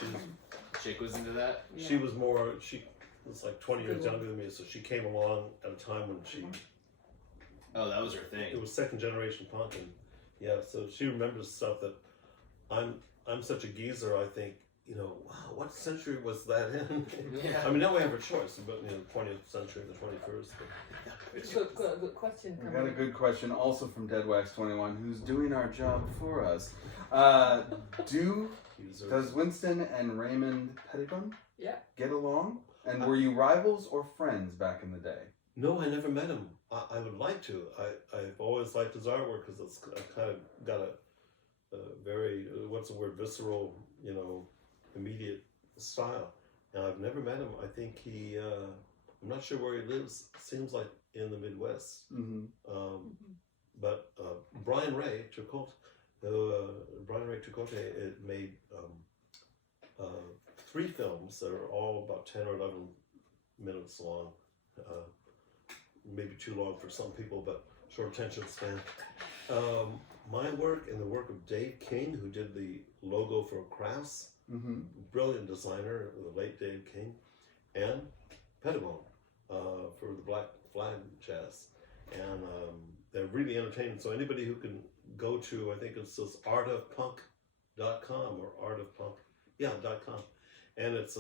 Chick was into that. Yeah. she was more. She was like 20 years younger than me, so she came along at a time when Oh, that was her it thing. was second generation punk, and yeah, so she remembers stuff that I'm such a geezer. I think, wow, what century was that in? Yeah. I mean, now we have a choice, but 20th century, the 21st. Good question. We got a good question also from Deadwax21, who's doing our job for us. Does Winston and Raymond Pettibone get along? And were you rivals or friends back in the day? No, I never met him. I would like to. I've always liked his artwork because it's kind of got a very, visceral, immediate style. And I've never met him. I think I'm not sure where he lives. Seems like in the Midwest. Mm-hmm. But Brian Ray Turcotte made 3 films that are all about 10 or 11 minutes long. Maybe too long for some people, but short attention span. My work and the work of Dave King, who did the logo for Crafts, brilliant designer, the late Dave King, and Pettibone for the Black Flag Jazz. And they're really entertaining. So anybody who can go to, I think it's this artofpunk.com or artofpunk.com. And it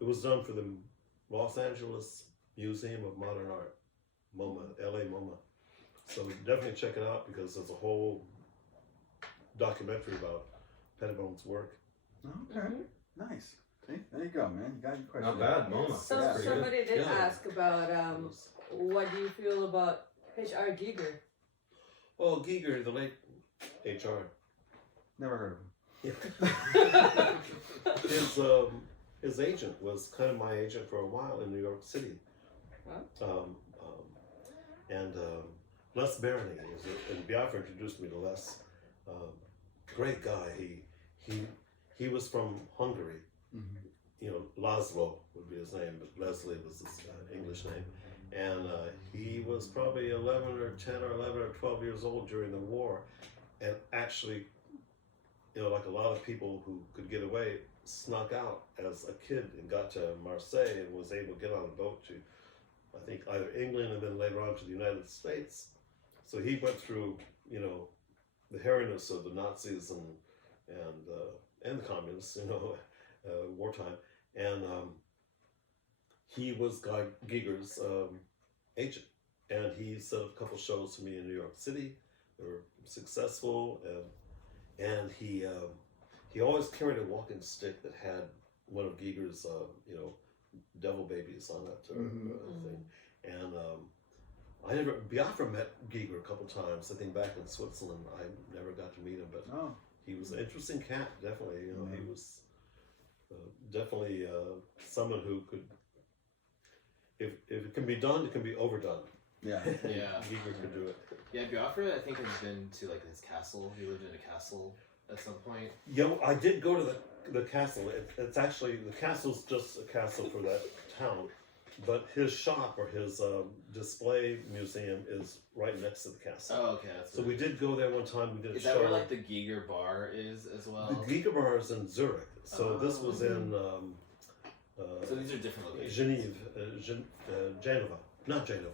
was done for the Los Angeles Museum of Modern Art, MoMA, LA MoMA. So definitely check it out because there's a whole documentary about Pettibone's work. Okay, nice. See, there you go, man. You got your question. Not bad, MoMA. So That's pretty somebody did Yeah. ask about what do you feel about H.R. Giger? Well, Giger, the late HR. Never heard of him. His agent was kind of my agent for a while in New York City. And Les Barony, and Biafra introduced me to Les. Great guy. He was from Hungary. Laszlo would be his name, but Leslie was his English name. And he was probably 11 or 10 or 11 or 12 years old during the war. And actually, like a lot of people who could get away, snuck out as a kid and got to Marseille and was able to get on a boat to, I think, either England and then later on to the United States. So he went through, the hairiness of the Nazis and the communists, wartime. And he was Guy Giger's agent. And he set up a couple shows for me in New York City. They were successful. And he always carried a walking stick that had one of Giger's, devil babies on it thing. And Biafra met Giger a couple times, I think back in Switzerland. I never got to meet him, but he was an interesting cat, definitely. He was definitely someone who could, if it can be done, it can be overdone. Yeah. Yeah. Giger could do it. Yeah, Biafra, I think, has been to his castle. He lived in a castle at some point. I did go to the castle. It's actually, the castle's just a castle for that town, but his shop or his display museum is right next to the castle. Oh, okay. So we did go there one time. We did a Is show. that where the Giger bar is as well? The Giger bar is in Zurich. So this was in so these are different locations. Geneva, not Geneva.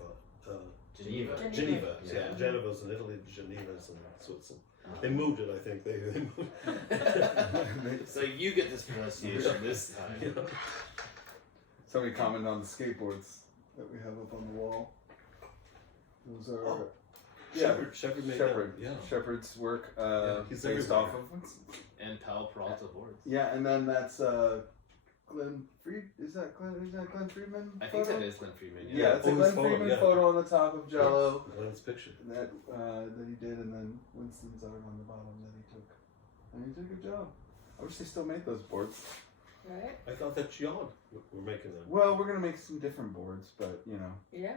Geneva. Geneva. Yeah. Yeah, Geneva's in Italy. Geneva's in Switzerland. They moved it, I think. They moved. So you get this pronunciation this time. Somebody commented on the skateboards that we have up on the wall. Those are Shepherd made them. Yeah. Shepherd's work he's based everywhere. off of. And Pal Peralta boards. Yeah, and then that's Glenn Fried. Is that Glenn Friedman? I think photo? that is Glenn Friedman. Yeah, it's a Oh, his Glenn photo, Friedman yeah. photo on the top of Jello Glenn's picture. that he did, and then Winston's art on the bottom that he took. And he did a good job. I wish they still made those boards. Right? I thought that y'all were making them. Well, we're gonna make some different boards, but you know, Yeah.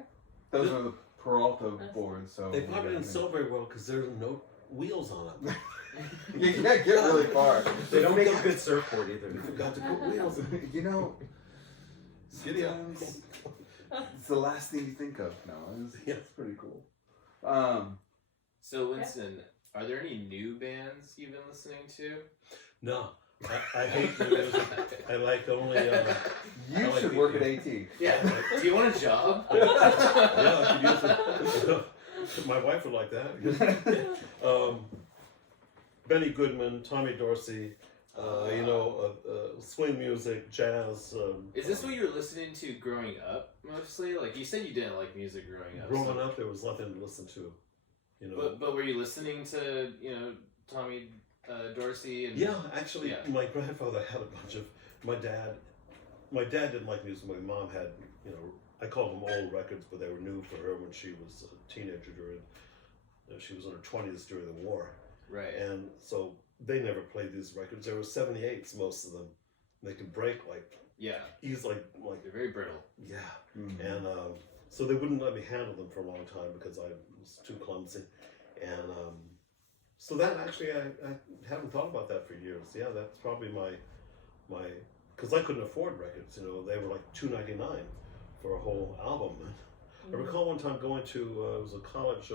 those are the Peralta boards. So They we're probably gonna didn't sell very well because there's no wheels on them. You can't get really far. They don't make a good surfboard either. You forgot to put wheels. You know, Giddy up. sometimes it's the last thing you think of. No, Yeah. it's pretty cool. So Winston, are there any new bands you've been listening to? No, I hate the music. I like only. You I like should work at BT. AT. Yeah. Do you want a job? Yeah, I could use it. My wife would like that. Benny Goodman, Tommy Dorsey, swing music, jazz. Is this what you were listening to growing up mostly? Like you said, you didn't like music growing up. Growing up, there was nothing to listen to. You know. But were you listening to Tommy Dorsey and Yeah, actually, Yeah. my grandfather had a bunch of. My dad didn't like music. My mom had, I called them old records, but they were new for her when she was a teenager she was in her 20s during the war. right? And so they never played these records. There were 78s, most of them. They could break Yeah, easily, they're very brittle. yeah. Mhm. And so they wouldn't let me handle them for a long time because I was too clumsy. And so that actually, I haven't thought about that for years. Yeah, that's probably my because I couldn't afford records. They were like $2.99 for a whole album. I recall one time going to it was a college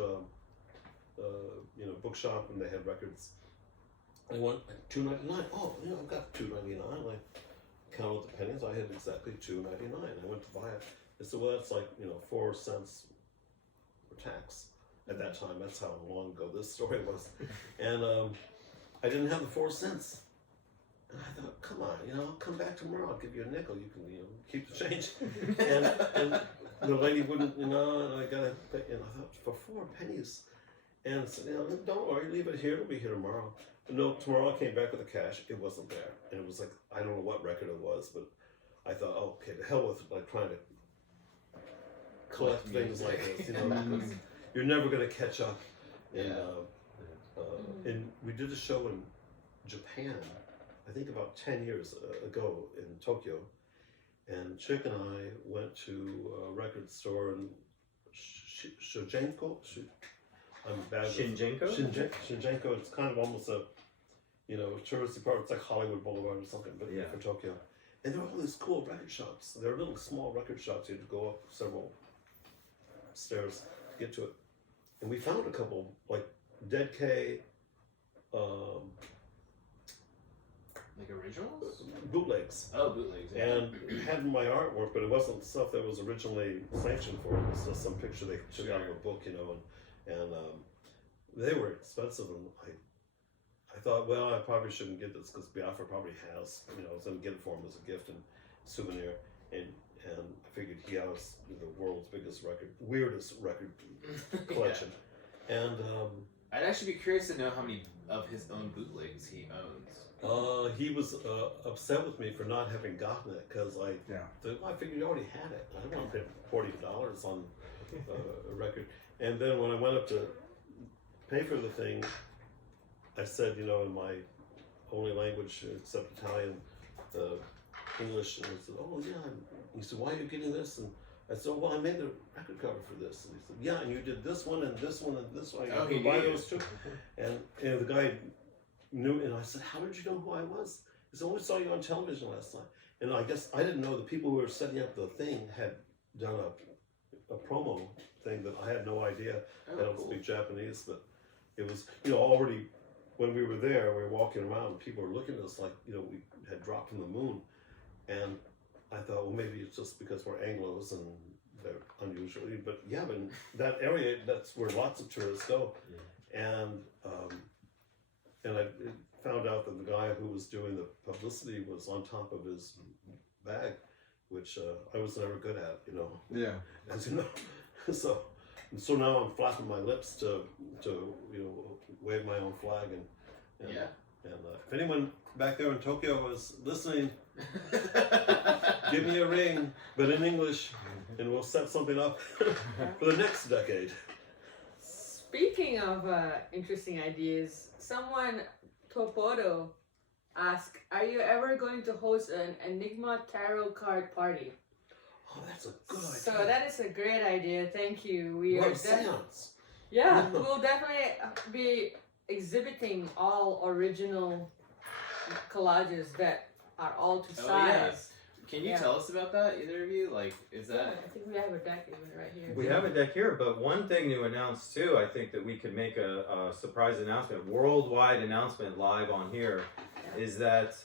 bookshop, and they had records. I went $2.99. Oh, I've got $2.99. I counted the pennies. I had exactly $2.99. I went to buy it. I said, well, that's like 4 cents for tax at that time. That's how long ago this story was. And I didn't have the 4 cents. And I thought, come on, I'll come back tomorrow. I'll give you a nickel. You can keep the change. and the lady wouldn't, and I got to pay. And I thought, for 4 pennies. And I said, don't worry, leave it here. It'll be here tomorrow. But no, tomorrow I came back with the cash. It wasn't there. And it was like, I don't know what record it was, but I thought, oh, okay, to hell with trying to collect things like this. Because you're never going to catch up. And, and we did a show in Japan, I think about 10 years ago in Tokyo. And Chick and I went to a record store in Shinjuku. I'm bad with Shinjuku? Shinjuku. It's kind of almost a, touristy part. It's like Hollywood Boulevard or something, but Yeah. for Tokyo. And there were all these cool record shops. There were little small record shops. You had to go up several stairs to get to it. And we found a couple, like Dead K, Like originals? bootlegs. Oh, bootlegs. Yeah. And it had my artwork, but it wasn't stuff that was originally sanctioned for it. It was just some picture they took out of a book, and they were expensive. And I thought, well, I probably shouldn't get this because Biafra probably has, I was going to get it for him as a gift and souvenir. And I figured he has the world's weirdest record collection. And I'd actually be curious to know how many of his own bootlegs he owns. he was upset with me for not having gotten it because I figured you already had it. I don't want to pay $40 on a record. And then when I went up to pay for the thing, I said, in my only language except Italian, English, and he said, oh yeah. And he said, why are you getting this? And I said, well, I made the record cover for this. And he said, yeah, and you did this one and this one and this one. Oh, You he buy knew. those too. And the guy knew, and I said, how did you know who I was? He said, oh, we saw you on television last night. And I guess I didn't know the people who were setting up the thing had done a promo thing that I had no idea. Oh, I don't cool. speak Japanese, but it was, already when we were there, we were walking around, and people were looking at us like, we had dropped from the moon. And I thought, well, maybe it's just because we're Anglos and they're unusually, but yeah, but in that area, that's where lots of tourists go. Yeah. And I found out that the guy who was doing the publicity was on top of his bag, which I was never good at, Yeah. as you know. So now I'm flapping my lips to wave my own flag and if anyone back there in Tokyo was listening, Give me a ring, but in English, and we'll set something up for the next decade. Speaking of interesting ideas, someone, Topoto, asked, are you ever going to host an Enigma tarot card party? Oh, that's a good idea. So that is a great idea. Thank you. What seance? Yeah, we'll definitely be exhibiting all original collages that are all to size. Oh, yeah. Can you tell us about that, either of you? Like, is Yeah, that... I think we have a deck even right here. We have a deck here, but one thing to announce too, I think that we could make a surprise announcement, worldwide announcement live on here, is that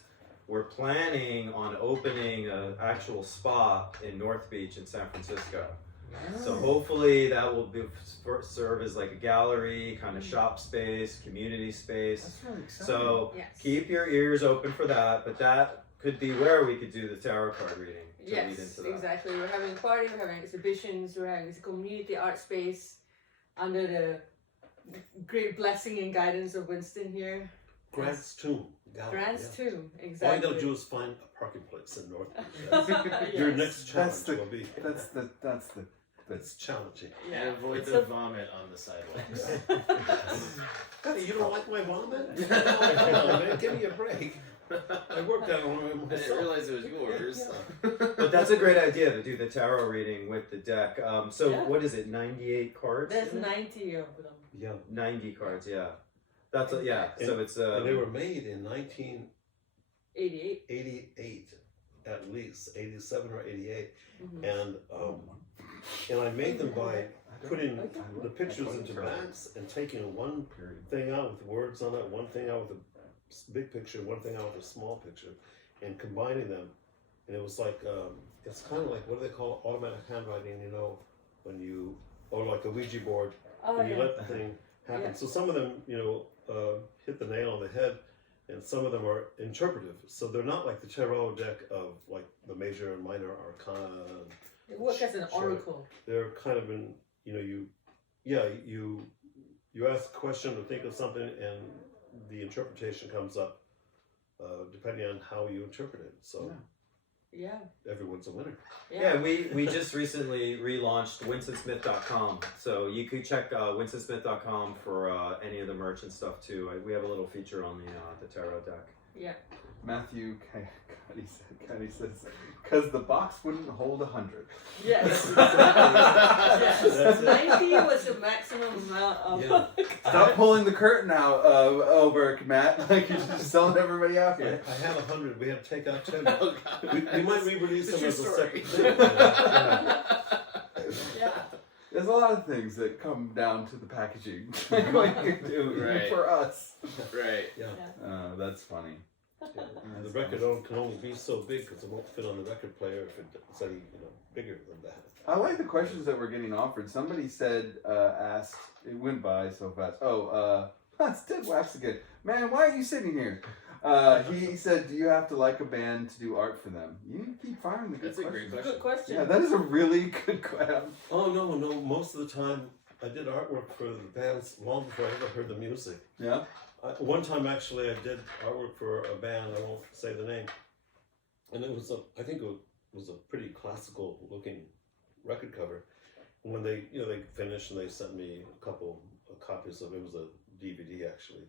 we're planning on opening an actual spa in North Beach in San Francisco. So hopefully that will serve as like a gallery, kind of shop space, community space. That's really exciting. So Yes. keep your ears open for that, but that could be where we could do the tarot card reading to lead Yes, into that. exactly. We're having a party, we're having exhibitions, we're having this community art space under the great blessing and guidance of Winston here. Grant's Tomb. Gallery, Grant's yeah. Tomb, All you exactly. gotta do is find a parking place in North Beach. Your Yes. next challenge will be. That's challenging. And avoid It's the a- vomit on the sidewalks. Hey, you don't like my vomit? Come on, man, give me a break. I worked out on I didn't myself. realize it was yours. But that's a great idea to do the tarot reading with the deck. So Yeah. what is it, 98 cards? There's 90 of them. Yeah. 90 cards, yeah. That's yeah. So it's And they were made in 1988 88. at least, 87 or 88. Mhm. And I made them by putting the pictures into bags and taking one thing out with words on it, one thing out with a big picture, one thing out with a small picture, and combining them. And it was like, it's kind of like, what do they call it? Automatic handwriting, you know, when you, or like a Ouija board, Oh, when you yeah. let the thing happen. Yeah. So some of them, you know, hit the nail on the head, and some of them are interpretive. So they're not like the tarot deck of like the major and minor arcana. It works as an Sure. oracle. They're kind of in, you know, you ask a question or think of something, and the interpretation comes up depending on how you interpret it. So Yeah. everyone's a winner. Yeah, we just recently relaunched winstonsmith.com. So you could check winstonsmith.com for any of the merch and stuff too. We have a little feature on the tarot deck. Yeah. Matthew Cuddy says, because the box wouldn't hold 100. Yes. That's Yes. it. 90 was the maximum amount of. Yeah. Stop pulling the curtain out over, Matt. Like you're just selling everybody out I here. had 100. We had to take out 10. Oh, God. We might re-release It's them a as a true separate story. thing. Yeah. There's a lot of things that come down to the packaging. What you do even Right. for us. Right. Yeah. That's funny. The record can only be so big because it won't fit on the record player if it's any bigger than that. I like the questions that we're getting offered. Somebody said, asked, it went by so fast. That's Dead Wax again. Man, why are you sitting here? He said, do you have to like a band to do art for them? You need to keep firing the good That's a great questions. Good question. Yeah, that is a really good question. Oh, no. Most of the time, I did artwork for the bands long before I ever heard the music. Yeah? One time, actually, I did artwork for a band. I won't say the name. And it was I think it was a pretty classical looking record cover. And when they finished and they sent me a couple of copies of it. It was a DVD, actually.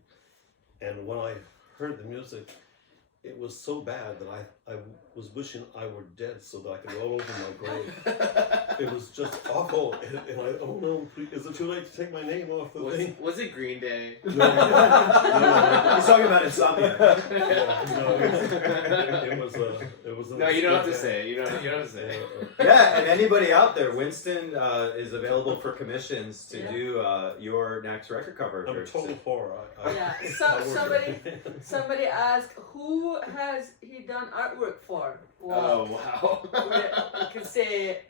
And when I heard the music, it was so bad that I was wishing I were dead so that I could roll over my grave. It was just awful. And I, oh no, is it too late to take my name off the thing? Was it Green Day? He's talking about insomnia. It was. No, you don't have to say it. You don't have to say it. Yeah, and anybody out there, Winston is available for commissions to Yeah. do your next record cover. I'm a total horror. Yeah. I work Somebody asked, who has he done artwork for? Oh, wow. You can say,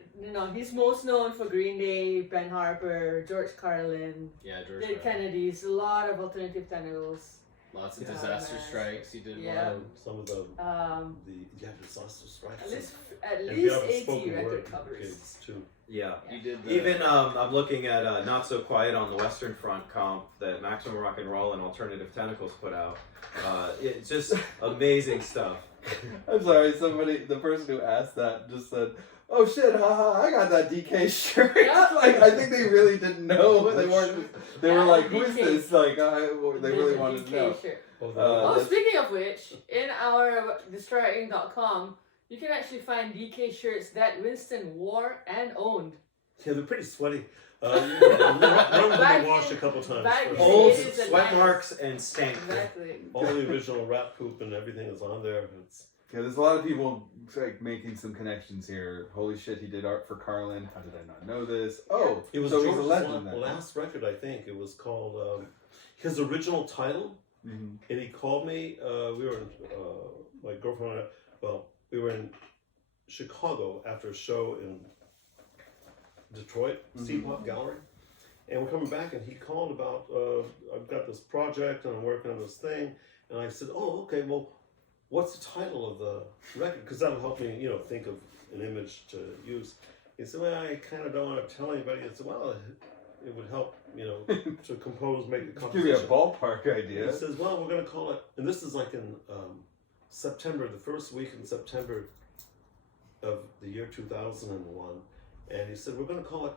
he's most known for Green Day, Ben Harper, George Carlin, Yeah, George. Dead Carlin. Kennedys, a lot of Alternative Tentacles. Lots of Yeah. disaster man. strikes. You did Yeah. one. Some of the disaster strikes. At And least Biafra 80 spoken record word covers. kids, too. Yeah. You did the, Even I'm looking at Not So Quiet on the Western Front comp that Maximum Rock and Roll and Alternative Tentacles put out. It's just amazing stuff. I'm sorry, the person who asked that just said, "Oh shit, haha, I got that DK shirt." Yeah. Like, I think they really didn't know. They weren't. They were Yeah, like, "Who is DK. this?" Like, they really The wanted to DK know. shirt. Oh, Uh, Oh, that's- speaking of which, in our destroyartinc.com, you can actually find DK shirts that Winston wore and owned. yeah, they're pretty sweaty. Run them Back to wash in- a couple times. back first. in- Old It is a sweat nice- marks and stank. Exactly. All the original rat poop and everything is on there. It's Yeah, there's a lot of people like making some connections here. Holy shit, he did art for Carlin. How did I not know this? Oh, It was so he's a George's legend then. last record, I think. It was called his original title. Mhm. And he called me. We were in my girlfriend. And I, well, we were in Chicago after a show in Detroit, C-Pop Gallery, and we're coming back. And he called about I've got this project and I'm working on this thing. And I said, "Oh, okay. Well, what's the title of the record? Because that'll help me, think of an image to use." He said, "Well, I kind of don't want to tell anybody." I said, "Well, it would help, to compose, make a Give composition." you a ballpark He idea. says, "Well, we're going to call it," and this is like in September, the first week in September of the year 2001. And he said, "We're going to call it,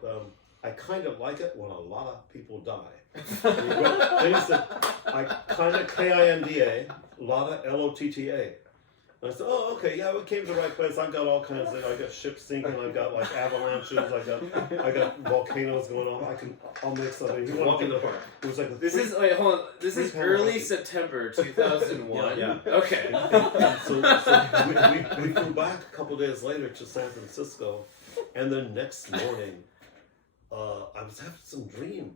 I kind of like it when a lot of people die." Then he said, "I kind of KINDA, Lotta LOTTA." And I said, "Oh, okay, yeah, we came to the right place. I've got all kinds of, I got ships sinking, I've got like avalanches, I got volcanoes going on. I'll make something." He Walk in wanted the to, park. it was like a This is wait, hold on. This is Three early panels. September 2001. Yeah. Okay. So we flew back a couple days later to San Francisco, and then next morning, I was having some dream,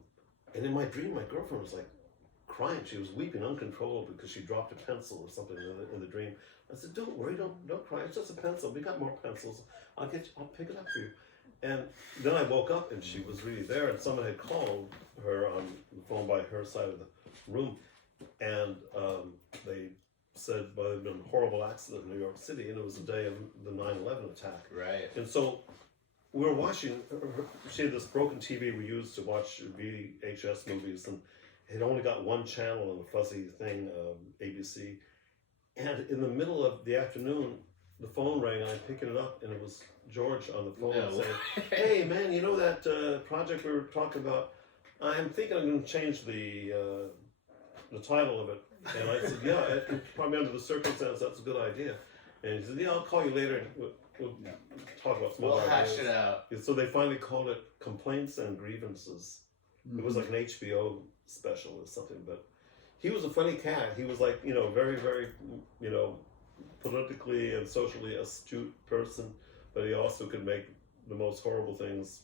and in my dream, my girlfriend was like crying. She was weeping uncontrollably because she dropped a pencil or something in the dream. I said, "Don't worry, don't cry. It's just a pencil. We got more pencils. I'll pick it up for you." And then I woke up, and she was really there, and someone had called her on the phone by her side of the room, and they said, "Well, there'd been a horrible accident in New York City, and it was the day of the 9/11 attack." Right. And so we were watching. She had this broken TV we used to watch VHS movies, and it only got one channel and a fuzzy thing, ABC. And in the middle of the afternoon, the phone rang, and I picked it up, and it was George on the phone No saying, way. "Hey, man, you know that project we were talking about? I'm thinking I'm going to change the title of it." And I said, "Yeah, probably under the circumstance, that's a good idea." And he said, "Yeah, I'll call you later, and we'll talk about some We'll other hash ideas." it out. And so they finally called it Complaints and Grievances. It was like an HBO special or something, but he was a funny cat. He was like, very, very, politically and socially astute person, but he also could make the most horrible things,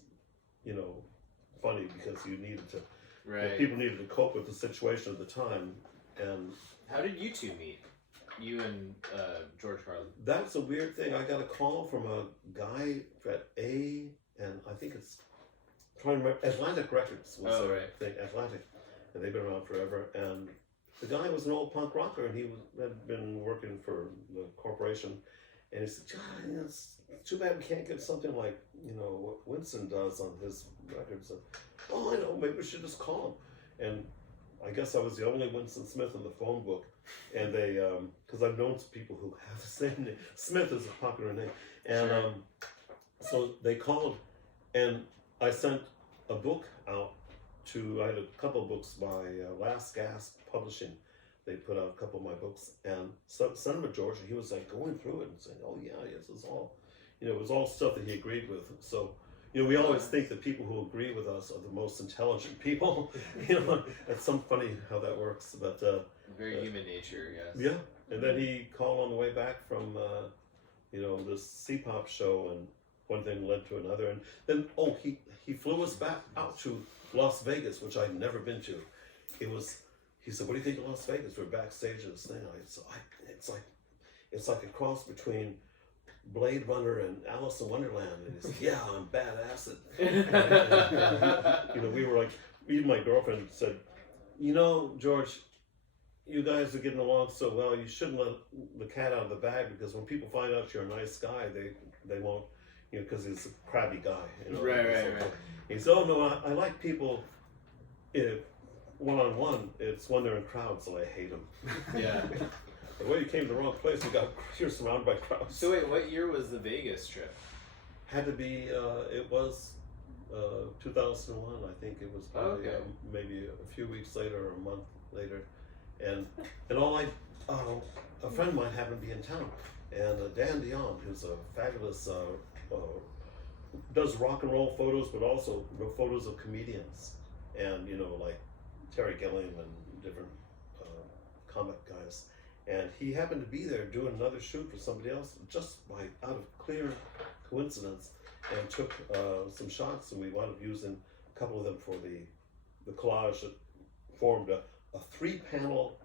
funny because you needed to, Right. people needed to cope with the situation at the time. And How did you two meet? You and George Carlin. that's a weird thing. I got a call from a guy at and I think it's, I'm trying to remember, Atlantic Records was Oh, their right. thing, Atlantic, and they've been around forever. And the guy was an old punk rocker, and he had been working for the corporation. And he said, "John, it's too bad we can't get something like what Winston does on his records." And, "Oh, I know, maybe we should just call him." And I guess I was the only Winston Smith in the phone book, and they because I've known people who have the same name. Smith is a popular name, and Sure. so they called, and I sent a book out to. I had a couple of books by Last Gasp Publishing. They put out a couple of my books, and sent them to George, and he was like going through it and saying, "Oh yeah, this is all," it was all stuff that he agreed with. So. We always think that people who agree with us are the most intelligent people. It's some funny how that works. But Very human nature, yes. yeah, and then he called on the way back from this C-pop show, and one thing led to another, and then he flew us back out to Las Vegas, which I'd never been to. He said, "What do you think of Las Vegas?" We're backstage at this thing. It's like a cross between Blade Runner and Alice in Wonderland, and he said, "Yeah, I'm badass." We were like, even my girlfriend said, "George, you guys are getting along so well. You shouldn't let the cat out of the bag, because when people find out you're a nice guy, they won't, because he's a crabby guy." Right. He said, "Oh no, I like people one-on-one. It's when they're in crowds that I hate them." Yeah. well, you came to the wrong place. You're surrounded by crowds. So wait, what year was the Vegas trip? Had to be. It was 2001. I think it was probably Okay. maybe a few weeks later or a month later, and all a friend of mine happened to be in town, and Dan Dion, who's a fabulous does rock and roll photos, but also photos of comedians, and like Terry Gilliam and different comic guys. And he happened to be there doing another shoot for somebody else, just by out of clear coincidence, and took some shots, and we wound up using a couple of them for the collage that formed a 3-panel.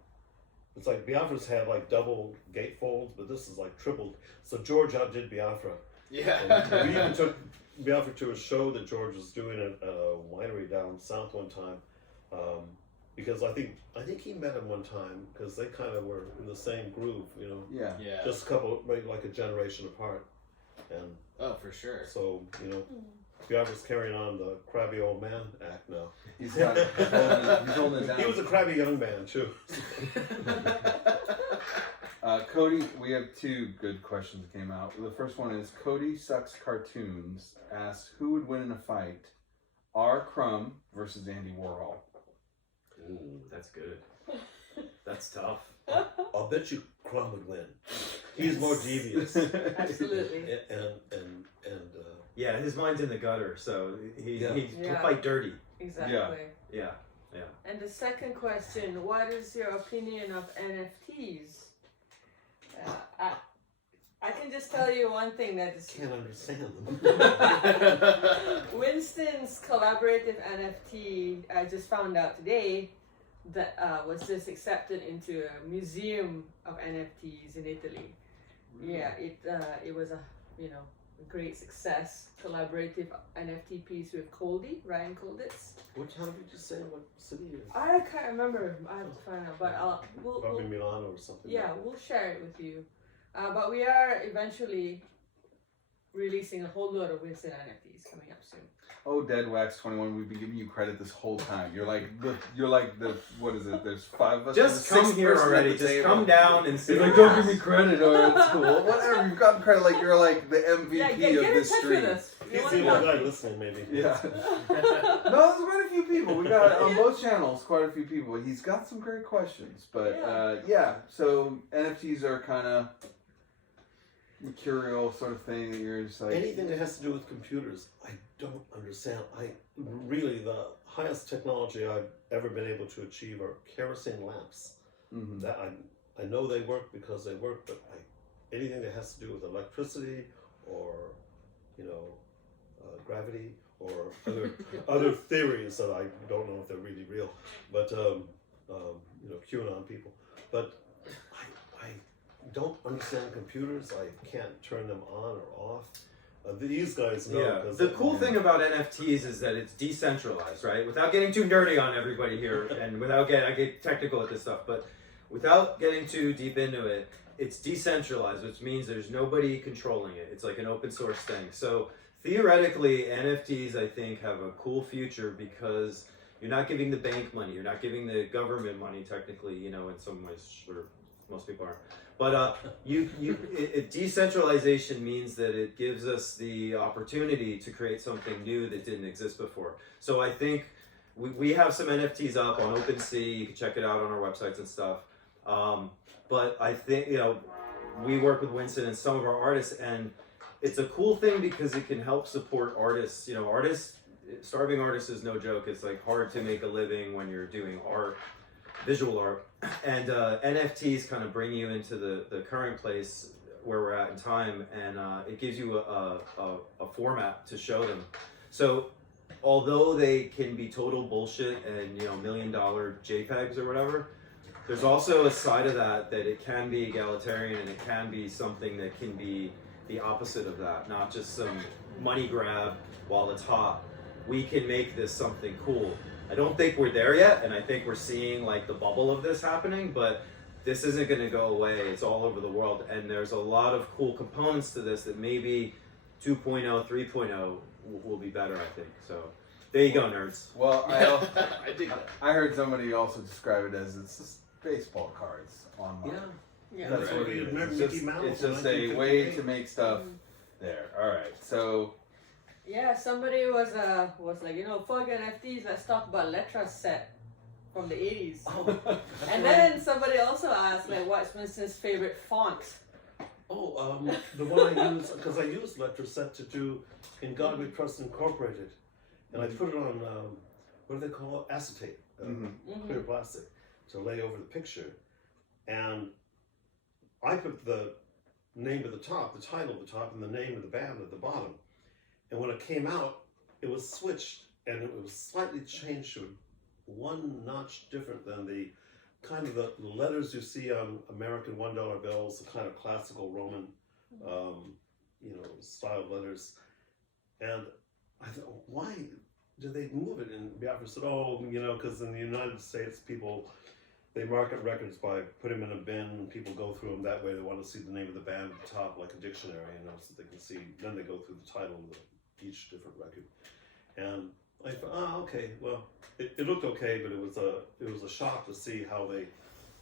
It's like Biafra's had like double gatefolds, but this is like triple. So George outdid Biafra. Yeah. And we even took Biafra to a show that George was doing at a winery down south one time, because I think he met him one time because they kind of were in the same groove, Yeah. Yeah. just a couple, maybe like a generation apart, and Oh, for sure. so Biafra's carrying on the crabby old man act now. He's holding it down. He was a crabby young man too. Cody, we have 2 good questions that came out. The first one is Cody Sucks Cartoons asks, who would win in a fight, R. Crumb versus Andy Warhol? Ooh, that's good. That's tough. I'll bet you Crumb would win. He's more devious, Absolutely. and Yeah, his mind's in the gutter, so he'll Yeah. fight dirty. Exactly. Yeah. And the second question, what is your opinion of NFTs? I can just tell you one thing that is can't understand them. Winston's collaborative NFT, I just found out today, that was just accepted into a museum of NFTs in Italy. Yeah, it was a great success. Collaborative NFT piece with Ryan Colditz. What town did you just say? What city? I can't remember. I have to find out, but Probably Milano or something. yeah, we'll share it with you. But we are eventually releasing a whole load of Winston NFTs coming up soon. Oh, Deadwax21, we've been giving you credit this whole time. You're like the what is it? There's 5 of us. Just There's come 6 here person at already. the Just table. come down and see. He's like, don't give me credit, or it's cool. Whatever, you've gotten credit like you're like the MVP Yeah, of get in this touch stream. with us. We He's wanna the talk only to guy you. listening, maybe. Yeah. No, there's quite a few people. We got on both channels quite a few people. He's got some great questions, but yeah. So NFTs are kind of mercurial sort of thing that you're just like Anything that has to do with computers, I don't understand. Really the highest technology I've ever been able to achieve are kerosene lamps. Mhm. That I know they work because they work, but anything that has to do with electricity or gravity or other theories that I don't know if they're really real, but QAnon people. But I don't understand computers. I can't turn them on or off. These guys know. Yeah. 'cause The cool thing about NFTs is that it's decentralized, right? Without getting too nerdy on everybody here, and I get technical with this stuff, but without getting too deep into it, it's decentralized, which means there's nobody controlling it. It's like an open source thing. So theoretically, NFTs, I think, have a cool future because you're not giving the bank money, you're not giving the government money, technically, in some ways, sure, most people aren't. But decentralization means that it gives us the opportunity to create something new that didn't exist before. So I think we have some NFTs up on OpenSea. You can check it out on our websites and stuff. But I think, we work with Winston and some of our artists, and it's a cool thing because it can help support artists. Starving artists is no joke. It's like hard to make a living when you're doing art, visual art. And NFTs kind of bring you into the current place where we're at in time, and it gives you a format to show them. So although they can be total bullshit and $1 million JPEGs or whatever, there's also a side of that it can be egalitarian, and it can be something that can be the opposite of that, not just some money grab while it's hot. We can make this something cool. I don't think we're there yet, and I think we're seeing like the bubble of this happening, but this isn't going to go away. It's all over the world, and there's a lot of cool components to this that maybe 2.0, 3.0 will be better, I think. So there you go, nerds. Well, I dig that. I heard somebody also describe it as it's just baseball cards online. Yeah. Yeah. That's Right. what it is. Remember It's Mickey just, Mouse it's in just a way 1958? to make stuff there. All right. So Yeah, somebody was like, fuck NFTs, let's talk about Letra set from the 80s. And then somebody also asked, like, what's Winston's favorite font? The one I use, because I use Letraset to do In God We Trust Incorporated. And I put it on, what do they call it? Acetate, clear plastic, to lay over the picture. And I put the name at the top, the title at the top, and the name of the band at the bottom. And when it came out, it was switched, and it was slightly changed to one notch different than the kind of the letters you see on American $1 bills, the kind of classical Roman, styled letters. And I thought, why did they move it? And Biafra said, because in the United States, people, they market records by putting them in a bin, and people go through them that way. They want to see the name of the band at the top, like a dictionary, so they can see. Then they go through the title of each different record. And I thought, okay, well, it looked okay, but it was a shock to see how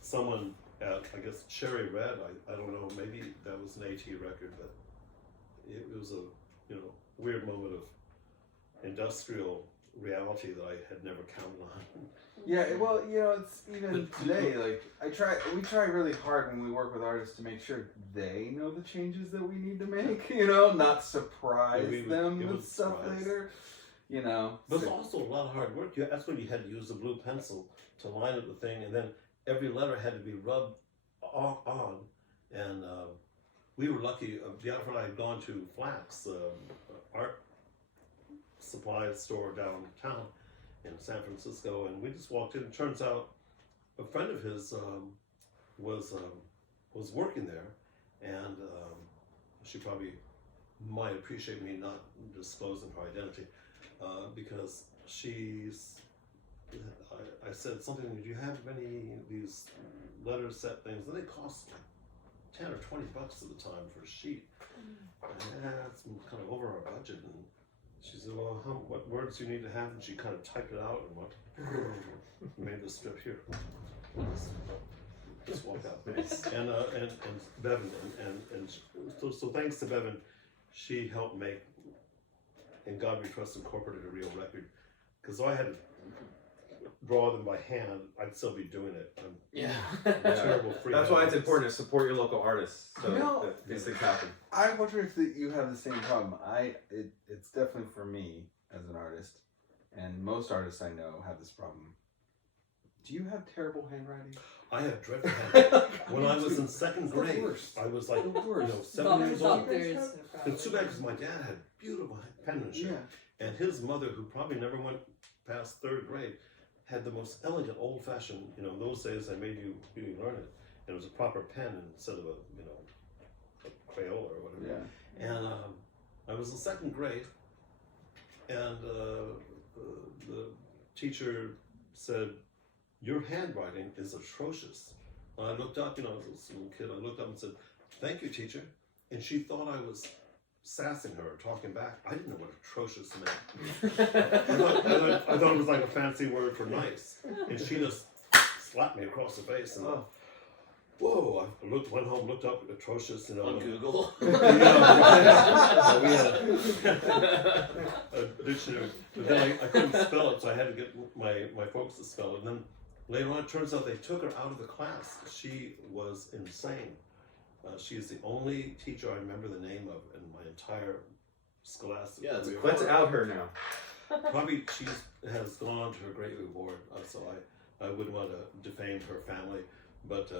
someone at, I guess, Cherry Red, I don't know, maybe that was an AT record, but it was a weird moment of industrial reality that I had never counted on. yeah, well, it's even today. Like we try really hard when we work with artists to make sure they know the changes that we need to make. Not surprise them with stuff later. But it's also a lot of hard work. That's when you had to use the blue pencil to line up the thing, and then every letter had to be rubbed on. And we were lucky. Biafra and I had gone to Flax, art supply store downtown in San Francisco, and we just walked in. It turns out a friend of his was working there, and she probably might appreciate me not disclosing her identity. Because I said something, do you have any of these letter set things? And they cost like 10 or 20 bucks at the time for a sheet. That's kind of over our budget. And she said, well, what words do you need to have? And she kind of typed it out and made this strip here. Just walk out. And Bevan, and so thanks to Bevan, she helped make In God We Trust Incorporated a real record. Because though I had to draw them by hand, I'd still be doing it. I'm a terrible freak. That's why it's important to support your local artists, so that these things happen. I wonder if you have the same problem. It's definitely for me as an artist, and most artists I know have this problem. Do you have terrible handwriting? I have dreadful handwriting. When I was in second grade, I was like, 7 years old. It's too bad because my dad had beautiful penmanship, and his mother, who probably never went past third grade, had the most elegant, old-fashioned. In those days, they made you learn it, and it was a proper pen instead of a Crayola or whatever. Yeah. And I was in second grade, and the teacher said, "Your handwriting is atrocious." And I looked up, I was a little kid, I looked up and said, "Thank you, teacher." And she thought I was sassing her or talking back. I didn't know what atrocious meant. I thought it was like a fancy word for nice. And she just slapped me across the face. And whoa, I went home, looked up atrocious. On Google. We had a dictionary. But then I couldn't spell it, so I had to get my folks to spell it. And then later on, it turns out they took her out of the class. She was insane. She is the only teacher I remember the name of in my entire scholastic career. Let's out her now. Probably she has gone on to her great reward, so I wouldn't want to defame her family. But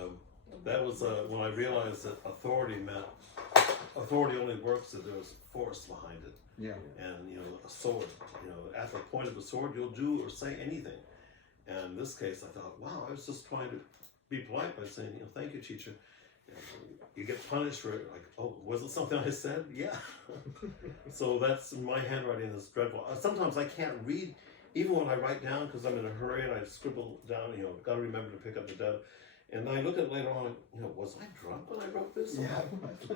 that was when I realized that authority only works if there's force behind it. Yeah. And a sword. At the point of a sword, you'll do or say anything. And in this case, I thought, wow, I was just trying to be polite by saying, thank you, teacher. You get punished for it, like, oh, was it something I said? Yeah. So that's, my handwriting is dreadful. Sometimes I can't read, even when I write down, because I'm in a hurry and I scribble down, got to remember to pick up the data. And I look at it later on, was I drunk when I wrote this? Yeah.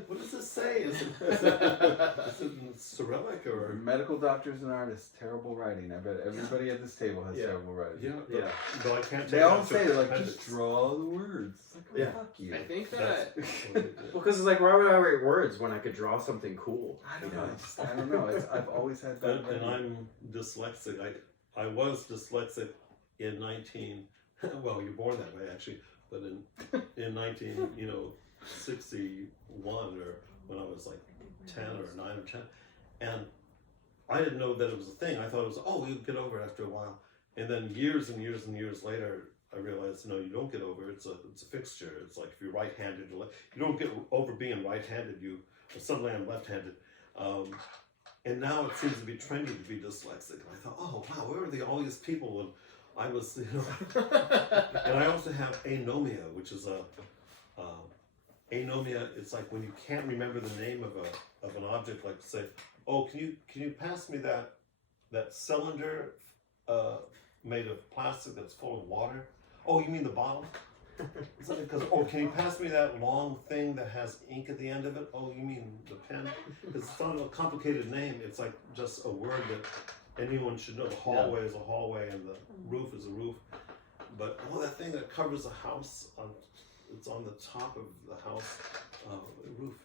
What does this say? Is it Cyrillic or Medical doctors and artists, terrible writing. I bet everybody at this table has Yeah. terrible writing. yeah, Yeah. but I can't. They take all out say the like appendix. just draw the words. It's like, oh, Yeah. fuck you. I think That's that what they did. Well, because it's like, why would I write words when I could draw something cool? I don't know. I don't know. I've always had that. And I'm dyslexic. I was dyslexic in 19. Well, you're born that way actually, but in 1961 or when I was like 10 or 9 or 10, and I didn't know that it was a thing. I thought it was you get over it after a while, and then years and years and years later, I realized no, you don't get over it. It's a fixture. It's like if you're right-handed, you don't get over being right-handed. Suddenly I'm left-handed. And now it seems to be trendy to be dyslexic. And I thought, oh wow, where are all these people? And I was, and I also have anomia, which is anomia. It's like when you can't remember the name of an object. Like say, oh, can you pass me that cylinder made of plastic that's full of water? Oh, you mean the bottle? Because can you pass me that long thing that has ink at the end of it? Oh, you mean the pen? Because it's not a complicated name. It's like just a word that anyone should know. The hallway is a hallway, and the roof is a roof. But that thing that covers a house, it's on the top of the house roof.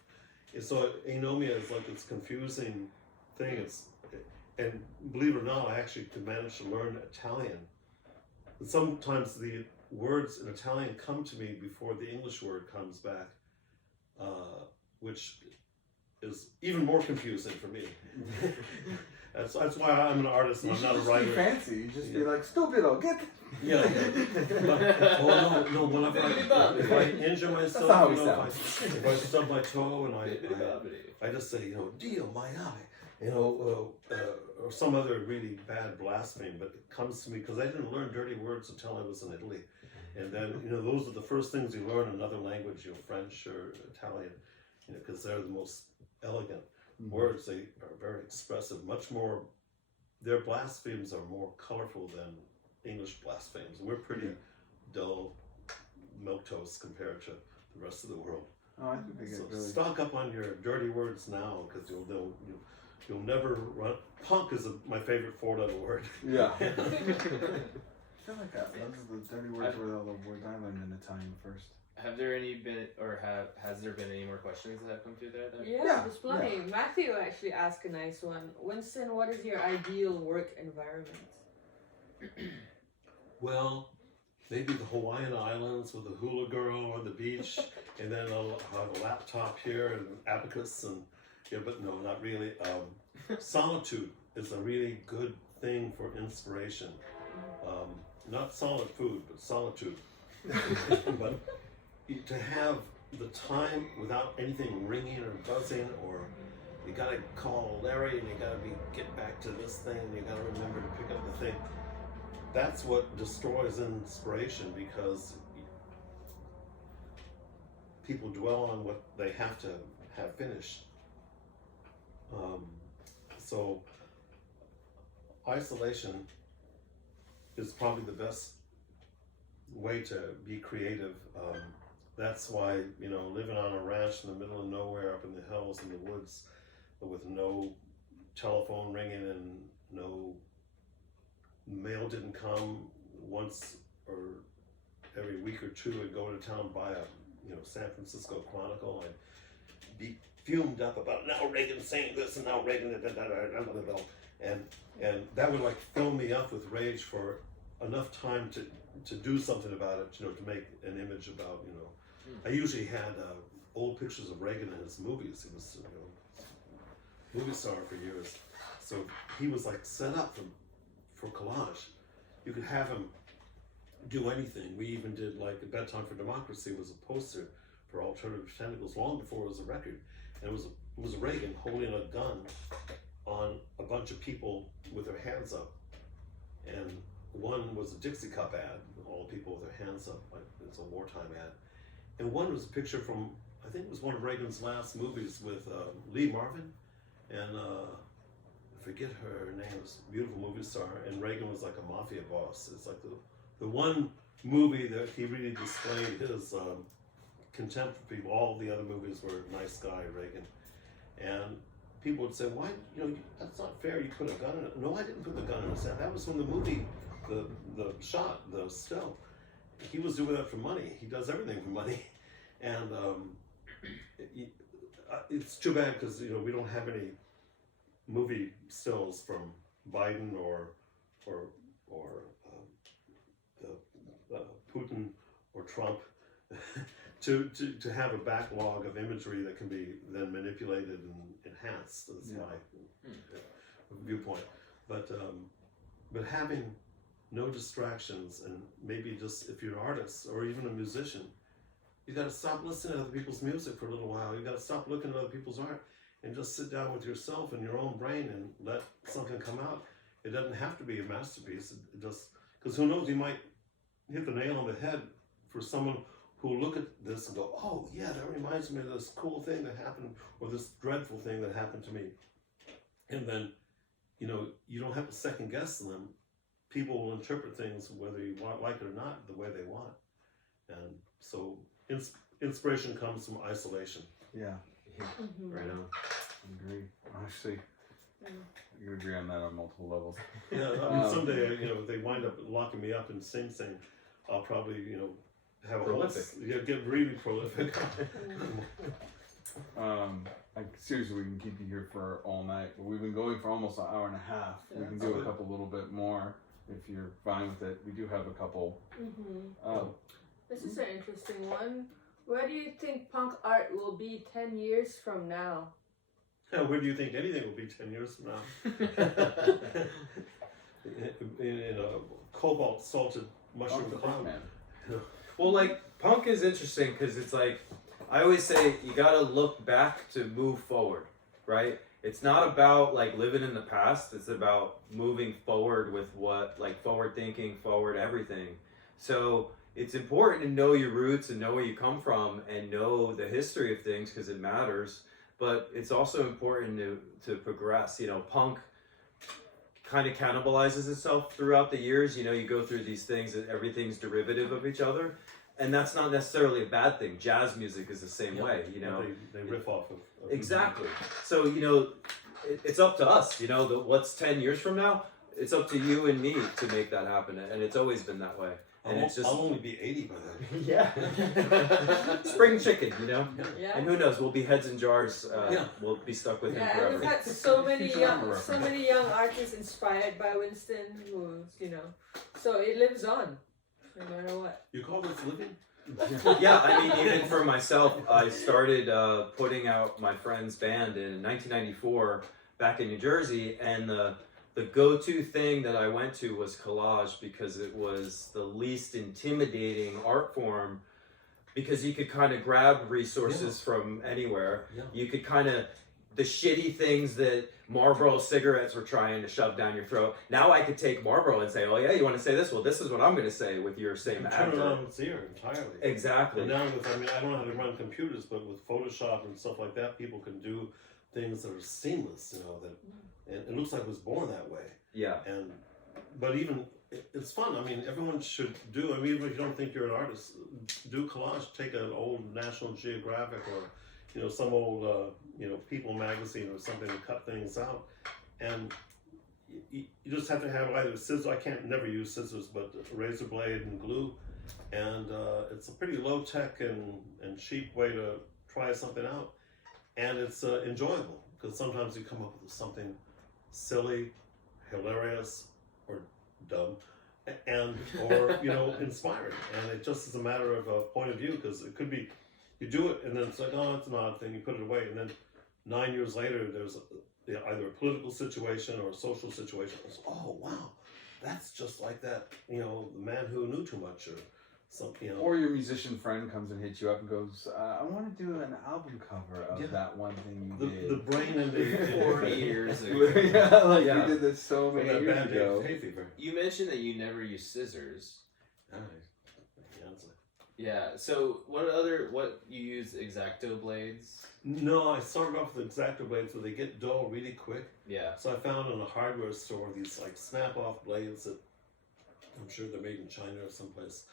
And so anomia is like this confusing thing. And believe it or not, I actually could manage to learn Italian. And sometimes the words in Italian come to me before the English word comes back, which is even more confusing for me. That's why I'm an artist and I'm not a writer. Be fancy. You just be like, stupido, get. Yeah. No. If I injure myself, That's not how we if I stub my toe and I just say, Dio maiale, or some other really bad blasphemy, but it comes to me because I didn't learn dirty words until I was in Italy. And then, those are the first things you learn in another language, French or Italian, because they're the most elegant words. They are very expressive, much more, their blasphemes are more colorful than English blasphemes. We're pretty dull milquetoast compared to the rest of the world. Oh, I think they get So really. stock up on your dirty words now, because you'll never run. Punk is my favorite 4-letter word. Yeah. I feel like that. Those are the dirty words were all the words I learned in Italian first. has there been any more questions that have come through there? Yeah, there's plenty. Matthew actually asked a nice one. Winston, what is your ideal work environment? Well, maybe the Hawaiian Islands with a hula girl on the beach, and then I'll have a laptop here and an abacus, but no, not really. Solitude is a really good thing for inspiration. Not solid food, but solitude. But to have the time without anything ringing or buzzing, or you gotta call Larry and you gotta get back to this thing and you gotta remember to pick up the thing. That's what destroys inspiration, because people dwell on what they have to have finished. So isolation is probably the best way to be creative. That's why, living on a ranch in the middle of nowhere, up in the hills, in the woods, with no telephone ringing and no mail didn't come once or every week or two. I'd go to town, buy a San Francisco Chronicle. I'd be fumed up about now Reagan's saying this and now Reagan and that would fill me up with rage for enough time to do something about it, to make an image about, I usually had old pictures of Reagan in his movies. He was a movie star for years, so he was set up for collage. You could have him do anything. We even did A Bedtime for Democracy was a poster for Alternative Tentacles long before it was a record, and it was Reagan holding a gun on a bunch of people with their hands up, and one was a Dixie Cup ad, all people with their hands up, it's a wartime ad, and one was a picture from, I think it was one of Reagan's last movies with Lee Marvin, and I forget her name, it was a beautiful movie star, and Reagan was like a mafia boss. It's the one movie that he really displayed his contempt for people. All the other movies were nice guy Reagan, and people would say, why, that's not fair, you put a gun in it. No, I didn't put the gun in his hand. That was from the movie, the shot, the still. He was doing that for money. He does everything for money. And it's too bad because, we don't have any movie stills from Biden or Putin or Trump to have a backlog of imagery that can be then manipulated and enhanced. That's my viewpoint. But having no distractions, and maybe just if you're an artist or even a musician, you got to stop listening to other people's music for a little while. You got to stop looking at other people's art and just sit down with yourself and your own brain and let something come out. It doesn't have to be a masterpiece. It just, because who knows, you might hit the nail on the head for someone who will look at this and go, oh yeah, that reminds me of this cool thing that happened, or this dreadful thing that happened to me. And then, you don't have to second guess them. People will interpret things, whether you like it or not, the way they want. And so inspiration comes from isolation. Yeah. Right on. I agree. Actually, I can agree on that on multiple levels. Yeah, someday, if they wind up locking me up in Sing Sing, I'll probably, have a Prolific. get really prolific. Seriously, we can keep you here for all night. But we've been going for almost an hour and a half. We can do a couple little bit more if you're fine with it. We do have a couple. This is an interesting one. Where do you think punk art will be 10 years from now? Where do you think anything will be 10 years from now? in a cobalt salted mushroom cloud. Well, like, punk is interesting because it's like, I always say you gotta look back to move forward, right? It's not about like living in the past, it's about moving forward with forward thinking, forward everything. So it's important to know your roots and know where you come from and know the history of things because it matters. But it's also important to progress. Punk kind of cannibalizes itself throughout the years. You go through these things that everything's derivative of each other. And that's not necessarily a bad thing. Jazz music is the same way, They riff off of exactly. So, it's up to us, what's 10 years from now? It's up to you and me to make that happen. And it's always been that way. And it's just... I'll only be 80 by then. Yeah. Spring chicken, Yeah. And who knows, we'll be heads in jars. We'll be stuck with him And forever. we've had so many young artists inspired by Winston, so it lives on, no matter what. You call this living? Yeah, I mean, even for myself, I started putting out my friend's band in 1994 back in New Jersey, and the go-to thing that I went to was collage because it was the least intimidating art form because you could kind of grab resources from anywhere. Yeah. You could kind of, the shitty things that Marlboro cigarettes were trying to shove down your throat. Now I could take Marlboro and say, oh yeah, you want to say this? Well, this is what I'm going to say with your same Turn it adverb. on its ear entirely. Exactly. And now I don't know how to run computers, but with Photoshop and stuff like that, people can do things that are seamless, and it looks like it was born that way. Yeah. But even, it's fun. I mean, everyone should do, even if you don't think you're an artist, do collage. Take an old National Geographic or, some old, People magazine or something to cut things out. And you just have to have either scissors, I never use scissors, but a razor blade and glue. And it's a pretty low tech and cheap way to try something out. And it's enjoyable because sometimes you come up with something silly, hilarious, or dumb, or inspiring. And it just is a matter of a point of view because it could be you do it and then it's like, oh, it's an odd thing, you put it away, and then 9 years later there's either a political situation or a social situation. It's, oh wow, that's just like that, the man who knew too much, or something. Or your musician friend comes and hits you up and goes, I want to do an album cover of that one thing you did. The brain and the 40 years ago. You did this so many that years bad ago. hay fever. You mentioned that you never use scissors. All right. Yeah, so what you use X-Acto blades? No, I started off with X-Acto blades, but they get dull really quick. Yeah. So I found in a hardware store these like snap-off blades that I'm sure they're made in China or someplace.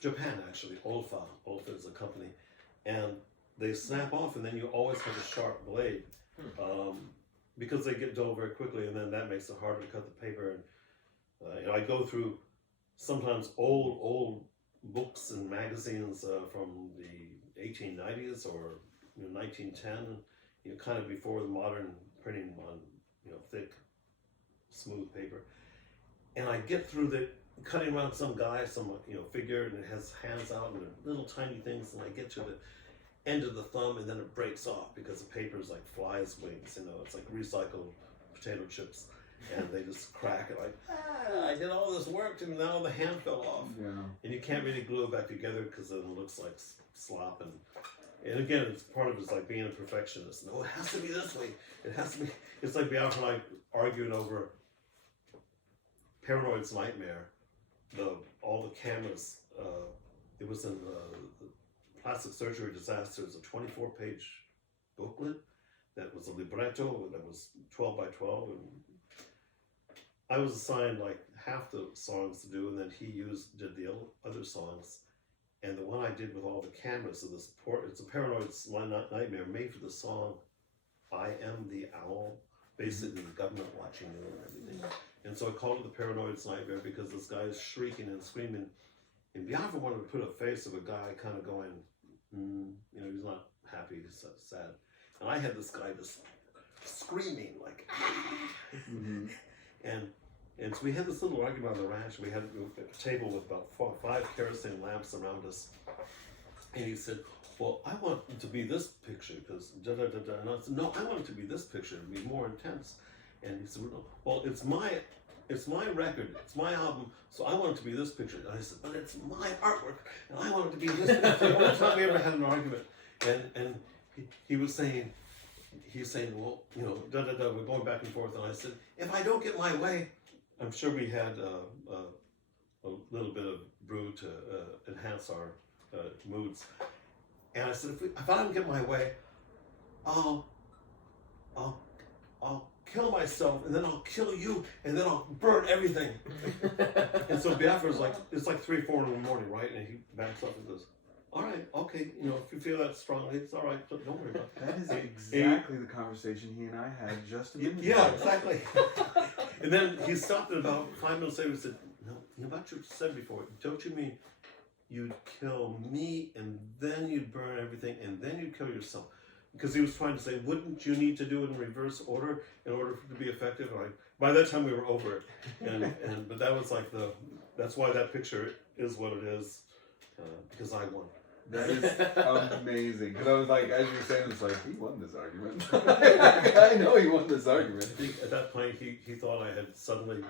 Japan actually, Olfa is a company, and they snap off, and then you always have a sharp blade. because they get dull very quickly, and then that makes it harder to cut the paper. And I go through sometimes old books and magazines from the 1890s or 1910, kind of before the modern printing on thick, smooth paper, and I get through the cutting around some guy, some figure, and it has hands out and little tiny things, and I get to the end of the thumb, and then it breaks off because the paper is like flies' wings. It's like recycled potato chips, and they just crack it like, I did all this work, and now the hand fell off. Yeah. And you can't really glue it back together because then it looks like slop. And again, it's part of it's like being a perfectionist. No, it has to be this way. It has to be. It's like Biafra and I arguing over Paranoid's Nightmare. All the cameras. It was in the plastic surgery disaster. It was a 24-page booklet that was a libretto that was 12 by 12, and I was assigned like half the songs to do, and then he did the other songs. And the one I did with all the cameras of this it's a Paranoid's Nightmare made for the song I Am the Owl, basically the government watching you and everything. And so I called it the Paranoid's Nightmare because this guy is shrieking and screaming. And Biafra wanted to put a face of a guy kind of going, he's not happy, he's sad. And I had this guy just screaming like, Mm-hmm. And so we had this little argument on the ranch. We had a table with about 5 kerosene lamps around us. And he said, well, I want it to be this picture because da-da-da-da. And I said, no, I want it to be this picture, to be more intense. And he said, well, it's my record, it's my album, so I want it to be this picture. And I said, but it's my artwork, and I want it to be this picture. The only time we ever had an argument. And he was saying, well, da-da-da, we're going back and forth. And I said, if I don't get my way, I'm sure we had a little bit of brew to enhance our moods. And I said, if I don't get my way, I'll kill myself, and then I'll kill you, and then I'll burn everything. And so Biafra's like, it's like 3, 4 in the morning, right? And he backs up and goes, all right, okay, if you feel that strongly, it's all right, don't worry about it. That is exactly the conversation he and I had just a minute ago. Yeah, exactly. And then he stopped at about 5 minutes later and said, no, about what you said before, don't you mean you'd kill me, and then you'd burn everything, and then you'd kill yourself? Because he was trying to say, wouldn't you need to do it in reverse order in order for it to be effective? And by that time we were over it, but that was like that's why that picture is what it is, because I won. That is amazing. Because I was like, as you were saying, it's like, he won this argument. I know he won this argument. I think at that point he thought I had suddenly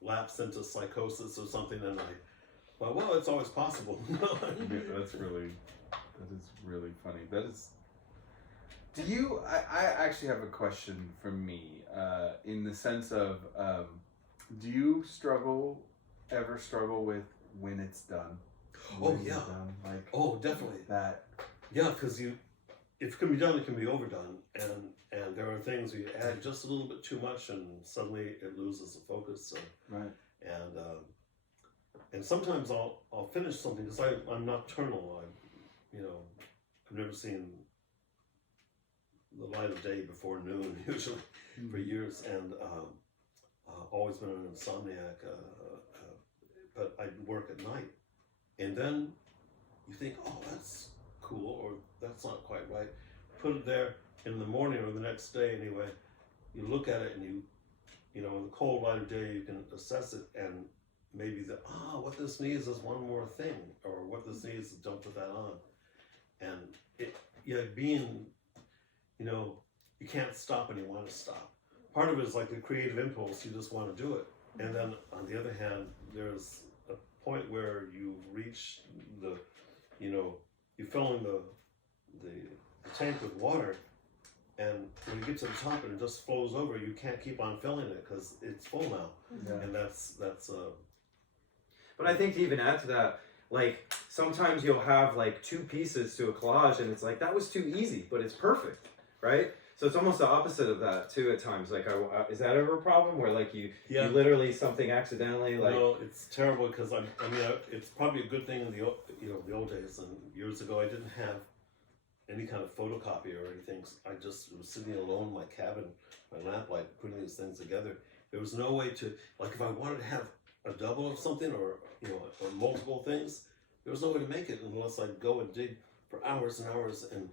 lapsed into psychosis or something, and I thought, well, it's always possible. Yeah, that is really funny. That is. Do you? I actually have a question from me, in the sense of, do you ever struggle with when it's done? Oh yeah. Like, oh, definitely. That. Yeah, because if it can be done, it can be overdone, and there are things where you add just a little bit too much, and suddenly it loses the focus. So, right. And sometimes I'll finish something because I'm nocturnal. I've never seen the light of day before noon usually for years, and always been an insomniac. But I work at night. And then you think, oh, that's cool, or that's not quite right. Put it there in the morning or the next day anyway. You look at it and you in the cold light of day, you can assess it and maybe what this needs is one more thing, or what this needs is don't put that on. And you can't stop when you want to stop. Part of it is like the creative impulse, you just want to do it. And then on the other hand, there's point where you reach you fill in the tank with water, and when you get to the top and it just flows over, you can't keep on filling it because it's full now. Yeah. And that's But I think to even add to that, like sometimes you'll have like 2 pieces to a collage and it's like, that was too easy, but it's perfect, right? So it's almost the opposite of that too at times. Like, is that ever a problem where like you literally something accidentally like? No, it's terrible because it's probably a good thing in the old days and years ago I didn't have any kind of photocopy or anything. I just was sitting alone in my cabin, my lamplight, putting these things together. There was no way to, like, if I wanted to have a double of something or or multiple things, there was no way to make it unless I'd go and dig for hours and hours and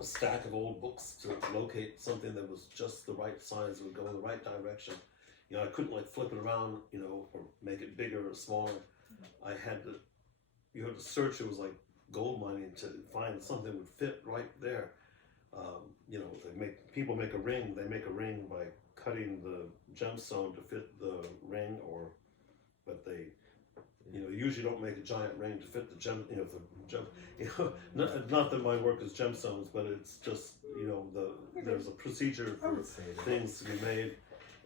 a stack of old books to locate something that was just the right size, would go in the right direction. I couldn't like flip it around, or make it bigger or smaller. I had to, you had to search. It was like gold mining to find something that would fit right there. People make a ring. They make a ring by cutting the gemstone to fit the ring, but they, usually don't make a giant ring to fit the gem. Not that my work is gemstones, but it's just there's a procedure for things to be made,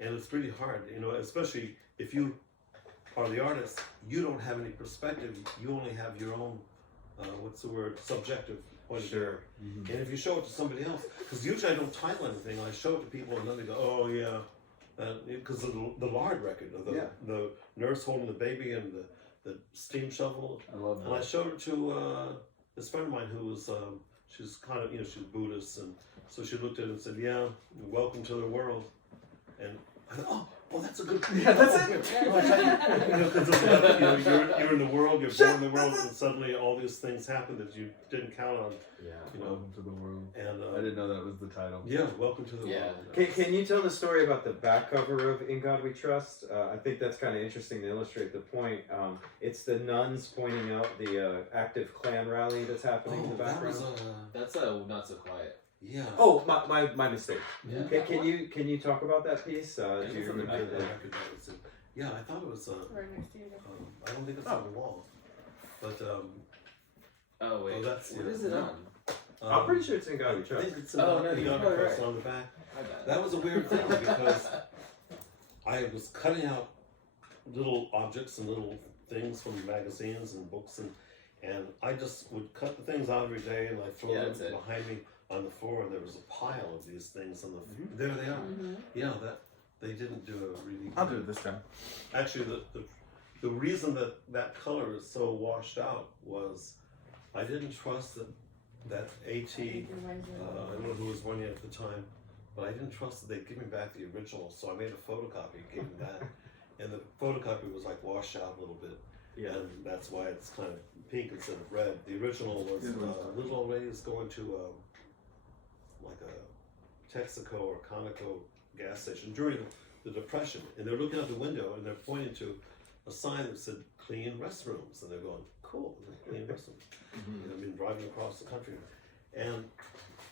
and it's pretty hard. Especially if you are the artist, you don't have any perspective. You only have your own, subjective point of view. Mm-hmm. And if you show it to somebody else, because usually I don't title anything, I show it to people and then they go, oh yeah, because of the Lard record, of the nurse holding the baby and the steam shovel. I love that. And I showed it to this friend of mine who was, she's kind of, she's Buddhist, and so she looked at it and said, yeah, welcome to the world. And I thought, oh, that's a good thing. Yeah, that's it. You're in the world, you're born in the world, and suddenly all these things happen that you didn't count on. Welcome to the world. And I didn't know that was the title. yeah, welcome to the world. Can you tell the story about the back cover of In God We Trust? I think that's kind of interesting to illustrate the point. It's the nuns pointing out the active Klan rally that's happening in the background. That's Not So Quiet. Yeah. Oh, my mistake. Yeah. Can you talk about that piece? Do you from the remember back the? there. Yeah, I thought it was. Right next to you. I don't think it's on the wall, but Oh wait. Oh, that's what is it on? I'm pretty sure it's In God We I Trust. think it's Oh, no, you you're got probably it right. on the back. My bad. That was a weird thing because I was cutting out little objects and little things from magazines and books, and I just would cut the things out every day, and I throw them that's it. behind me on the floor, and there was a pile of these things on the. There they are. Mm-hmm. Yeah, that they didn't do a really. I'll do it this time. Actually, the reason that color is so washed out was I didn't trust that AT. I don't know who was running it at the time, but I didn't trust that they'd give me back the original, so I made a photocopy, gave them that, and the photocopy was like washed out a little bit. Yeah. And that's why it's kind of pink instead of red. The original was little old ladies going to like a Texaco or Conoco gas station during the Depression, and they're looking out the window and they're pointing to a sign that said "clean restrooms," and they're going, "Cool, clean restrooms." And I've been driving across the country, and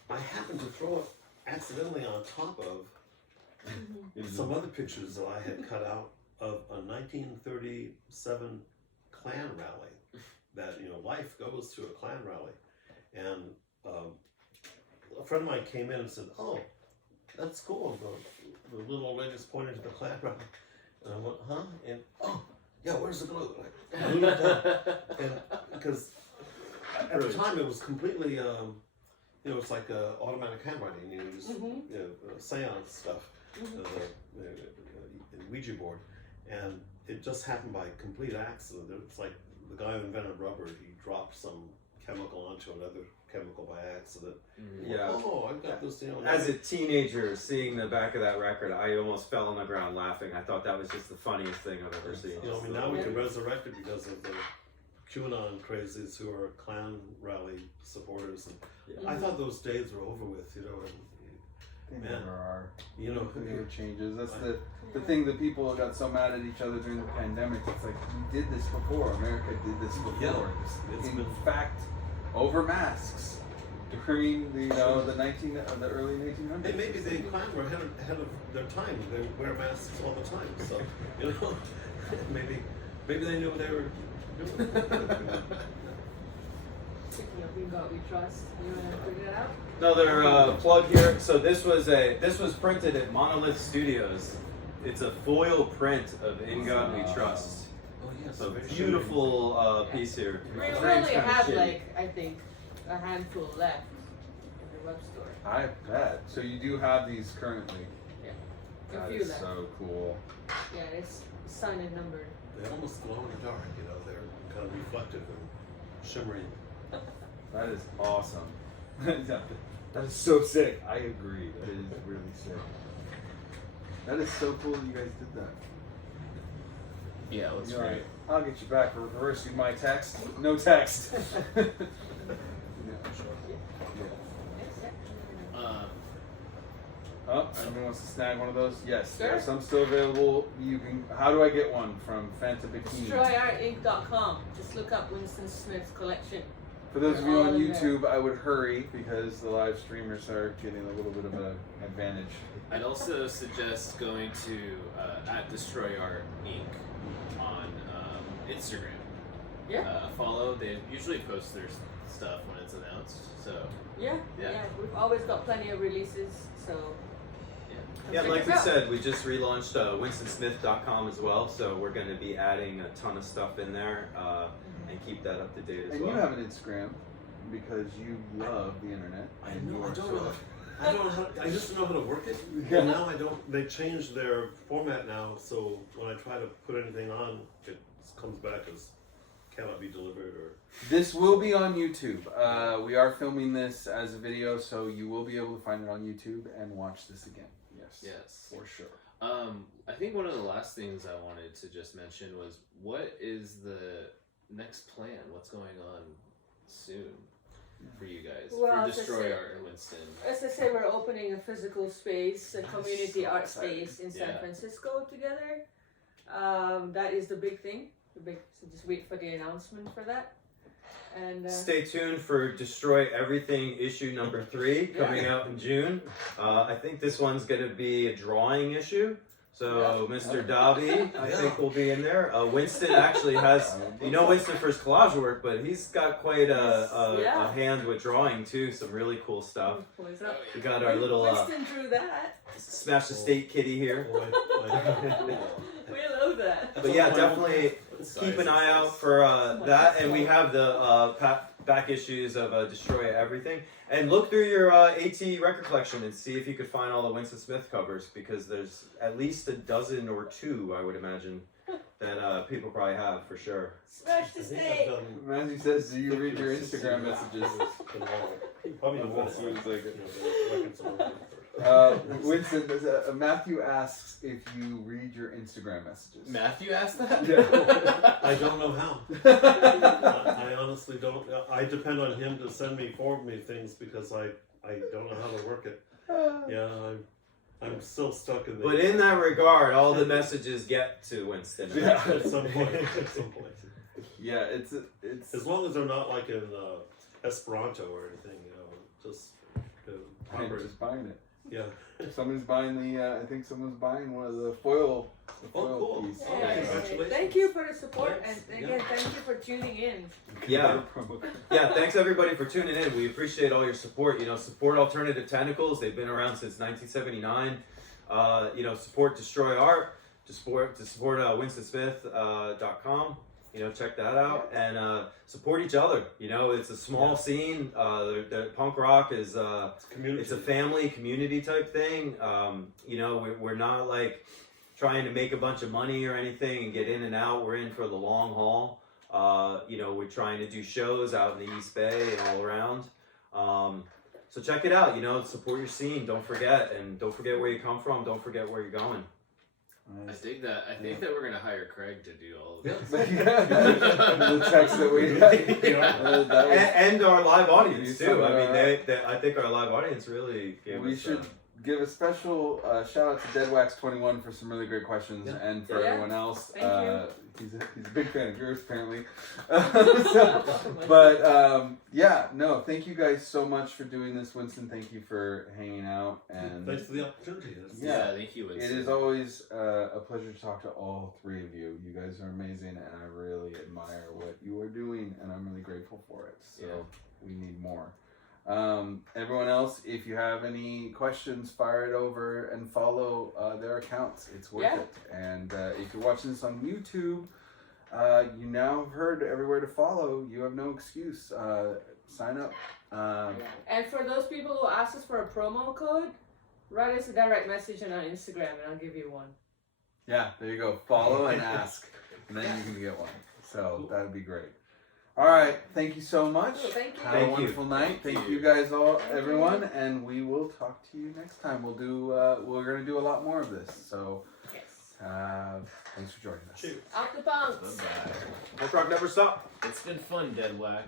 I happened to throw it accidentally on top of some other pictures that I had cut out of a 1937 Klan rally. That life goes to a Klan rally, and a friend of mine came in and said, "Oh, that's cool. The little old lady's pointing to the Klan rally," and I went, "Huh?" And oh, yeah, where's the glue? Like, I glued it down, and because at the time it was completely, it's like automatic handwriting. You just seance stuff, Ouija board, and it just happened by complete accident. It's like the guy who invented rubber. He dropped some chemical onto another chemical by accident. Yeah. Oh, I've got this. As a teenager, seeing the back of that record, I almost fell on the ground laughing. I thought that was just the funniest thing I've ever seen. Now we can resurrect it because of the QAnon crazies who are Klan rally supporters. And I thought those days were over with, They Man. never are. You know, It never changes. That's the thing that people got so mad at each other during the pandemic. It's like, we did this before. America did this before. Yeah. It's In been- fact, over masks during the the early 1900s. Hey, maybe the Klan were ahead of their time. They wear masks all the time, so maybe they knew what they were doing. Speaking of In God We Trust, you want to figure it out? Another plug here. So this was printed at Monolith Studios. It's a foil print of In God We Trust. Oh yes, So very beautiful piece here. We Frame's only kinda have shitty. I think, a handful left in the web store. I bet. So you do have these currently. A That few is left. so cool. Yeah, it's signed and numbered. They almost glow in the dark. They're kind of reflective and shimmering. That is awesome. That is so sick. I agree. That is really sick. That is so cool that you guys did that. Yeah, it looks You're great. like, I'll get you back for reversing my text. No text. Oh, anyone wants to snag one of those? Yes, Sure. there are some still available. You can. How do I get one from Fanta Bikini? destroyartinc.com. Just look up Winston Smith's collection. For those of They're you all on in there. YouTube, I would hurry because the live streamers are getting a little bit of an advantage. I'd also suggest going to at Destory Art Inc. on Instagram. Yeah. Follow. They usually post their stuff when it's announced. So Yeah. We've always got plenty of releases, so. Yeah, check like us we out. said, we just relaunched winstonsmith.com as well, so we're going to be adding a ton of stuff in there and keep that up to date as And well. you have an Instagram because you love the internet. I and you know. are I don't so- know. I don't know how. I used to know how to work it. Yeah. And now I don't. They changed their format now, so when I try to put anything on, it comes back as cannot be delivered or. This will be on YouTube. We are filming this as a video, so you will be able to find it on YouTube and watch this again. Yes. yes. For sure. I think one of the last things I wanted to just mention was what is the next plan? What's going on soon for you guys Well, for as I Destroy said- Art in Winston? As I say, we're opening a physical space, a community so art exciting. space in San Yeah. Francisco together. That is the big thing. So just wait for the announcement for that. And Stay tuned for Destroy Everything issue number 3 coming out in June. I think this one's going to be a drawing issue. So Mr. Dobby, I think, will be in there. Winston actually has, you know Winston for his collage work, but he's got quite a hand with drawing too. Some really cool stuff. Boys up. We got our little Winston drew that. Smash the State kitty here. We love that. But yeah, definitely keep an eye out for that. And we have the back issues of Destroy Everything. And look through your AT record collection and see if you could find all the Winston Smith covers, because there's at least a dozen or two, I would imagine, that people probably have for sure. Smash the state. Matthew says, do you read your Instagram messages? Probably the That's what it's like. records over. Winston, Matthew asks if you read your Instagram messages. Matthew asked that? Yeah. I don't know how. I honestly don't. I depend on him to forward me things because I don't know how to work it. Yeah, I'm still stuck in the. But in that regard, all the messages get to Winston. Yeah. At some point. At some point. Yeah, it's As long as they're not like in Esperanto or anything, just. I'm just buying it. Yeah. Somebody's buying the. I think someone's buying one of the foil. cool. Piece. Oh, Yay. congratulations. Thank you for the support, Thanks. and again, thank you for tuning in. Yeah. Yeah, thanks everybody for tuning in. We appreciate all your support. Support Alternative Tentacles. They've been around since 1979. Support Destroy Art. To support WinstonSmith.com. Check that out and support each other. It's a small scene. The punk rock is it's a family community type thing. We're not like trying to make a bunch of money or anything and get in and out. We're in for the long haul. We're trying to do shows out in the East Bay and all around. So check it out. Support your scene. Don't forget, and don't forget where you come from. Don't forget where you're going. I dig that. I think that we're gonna hire Craig to do all of this. The text that we And our live audience too. I mean, Alright. I think our live audience really gave We us. should give a special shout out to Deadwax21 for some really great questions, and for Yeah. everyone else. Thank you. He's a big fan of yours, apparently. Thank you guys so much for doing this, Winston. Thank you for hanging out, and Thanks for the opportunity. Yeah. Thank you, it Winston. is always a pleasure to talk to all three of you. You guys are amazing, and I really admire what you are doing, and I'm really grateful for it. So we need more. Everyone else, if you have any questions, fire it over and follow their accounts. It's worth it. And if you're watching this on YouTube, you now have heard everywhere to follow. You have no excuse. Sign up. And for those people who ask us for a promo code, write us a direct message on our Instagram, and I'll give you one. Yeah, there you go. Follow and ask, and then you can get one. So that would be great. All right. Thank you so much. Oh, thank you. Have Thank a you. wonderful night. Thank Thank you. you guys all, Thank you. everyone, and we will talk to you next time. We'll do. We're gonna do a lot more of this. So, Yes. thanks for joining us. Cheers. Out the bunks. Bye-bye. Punk rock never stop. It's been fun, Dead Whack.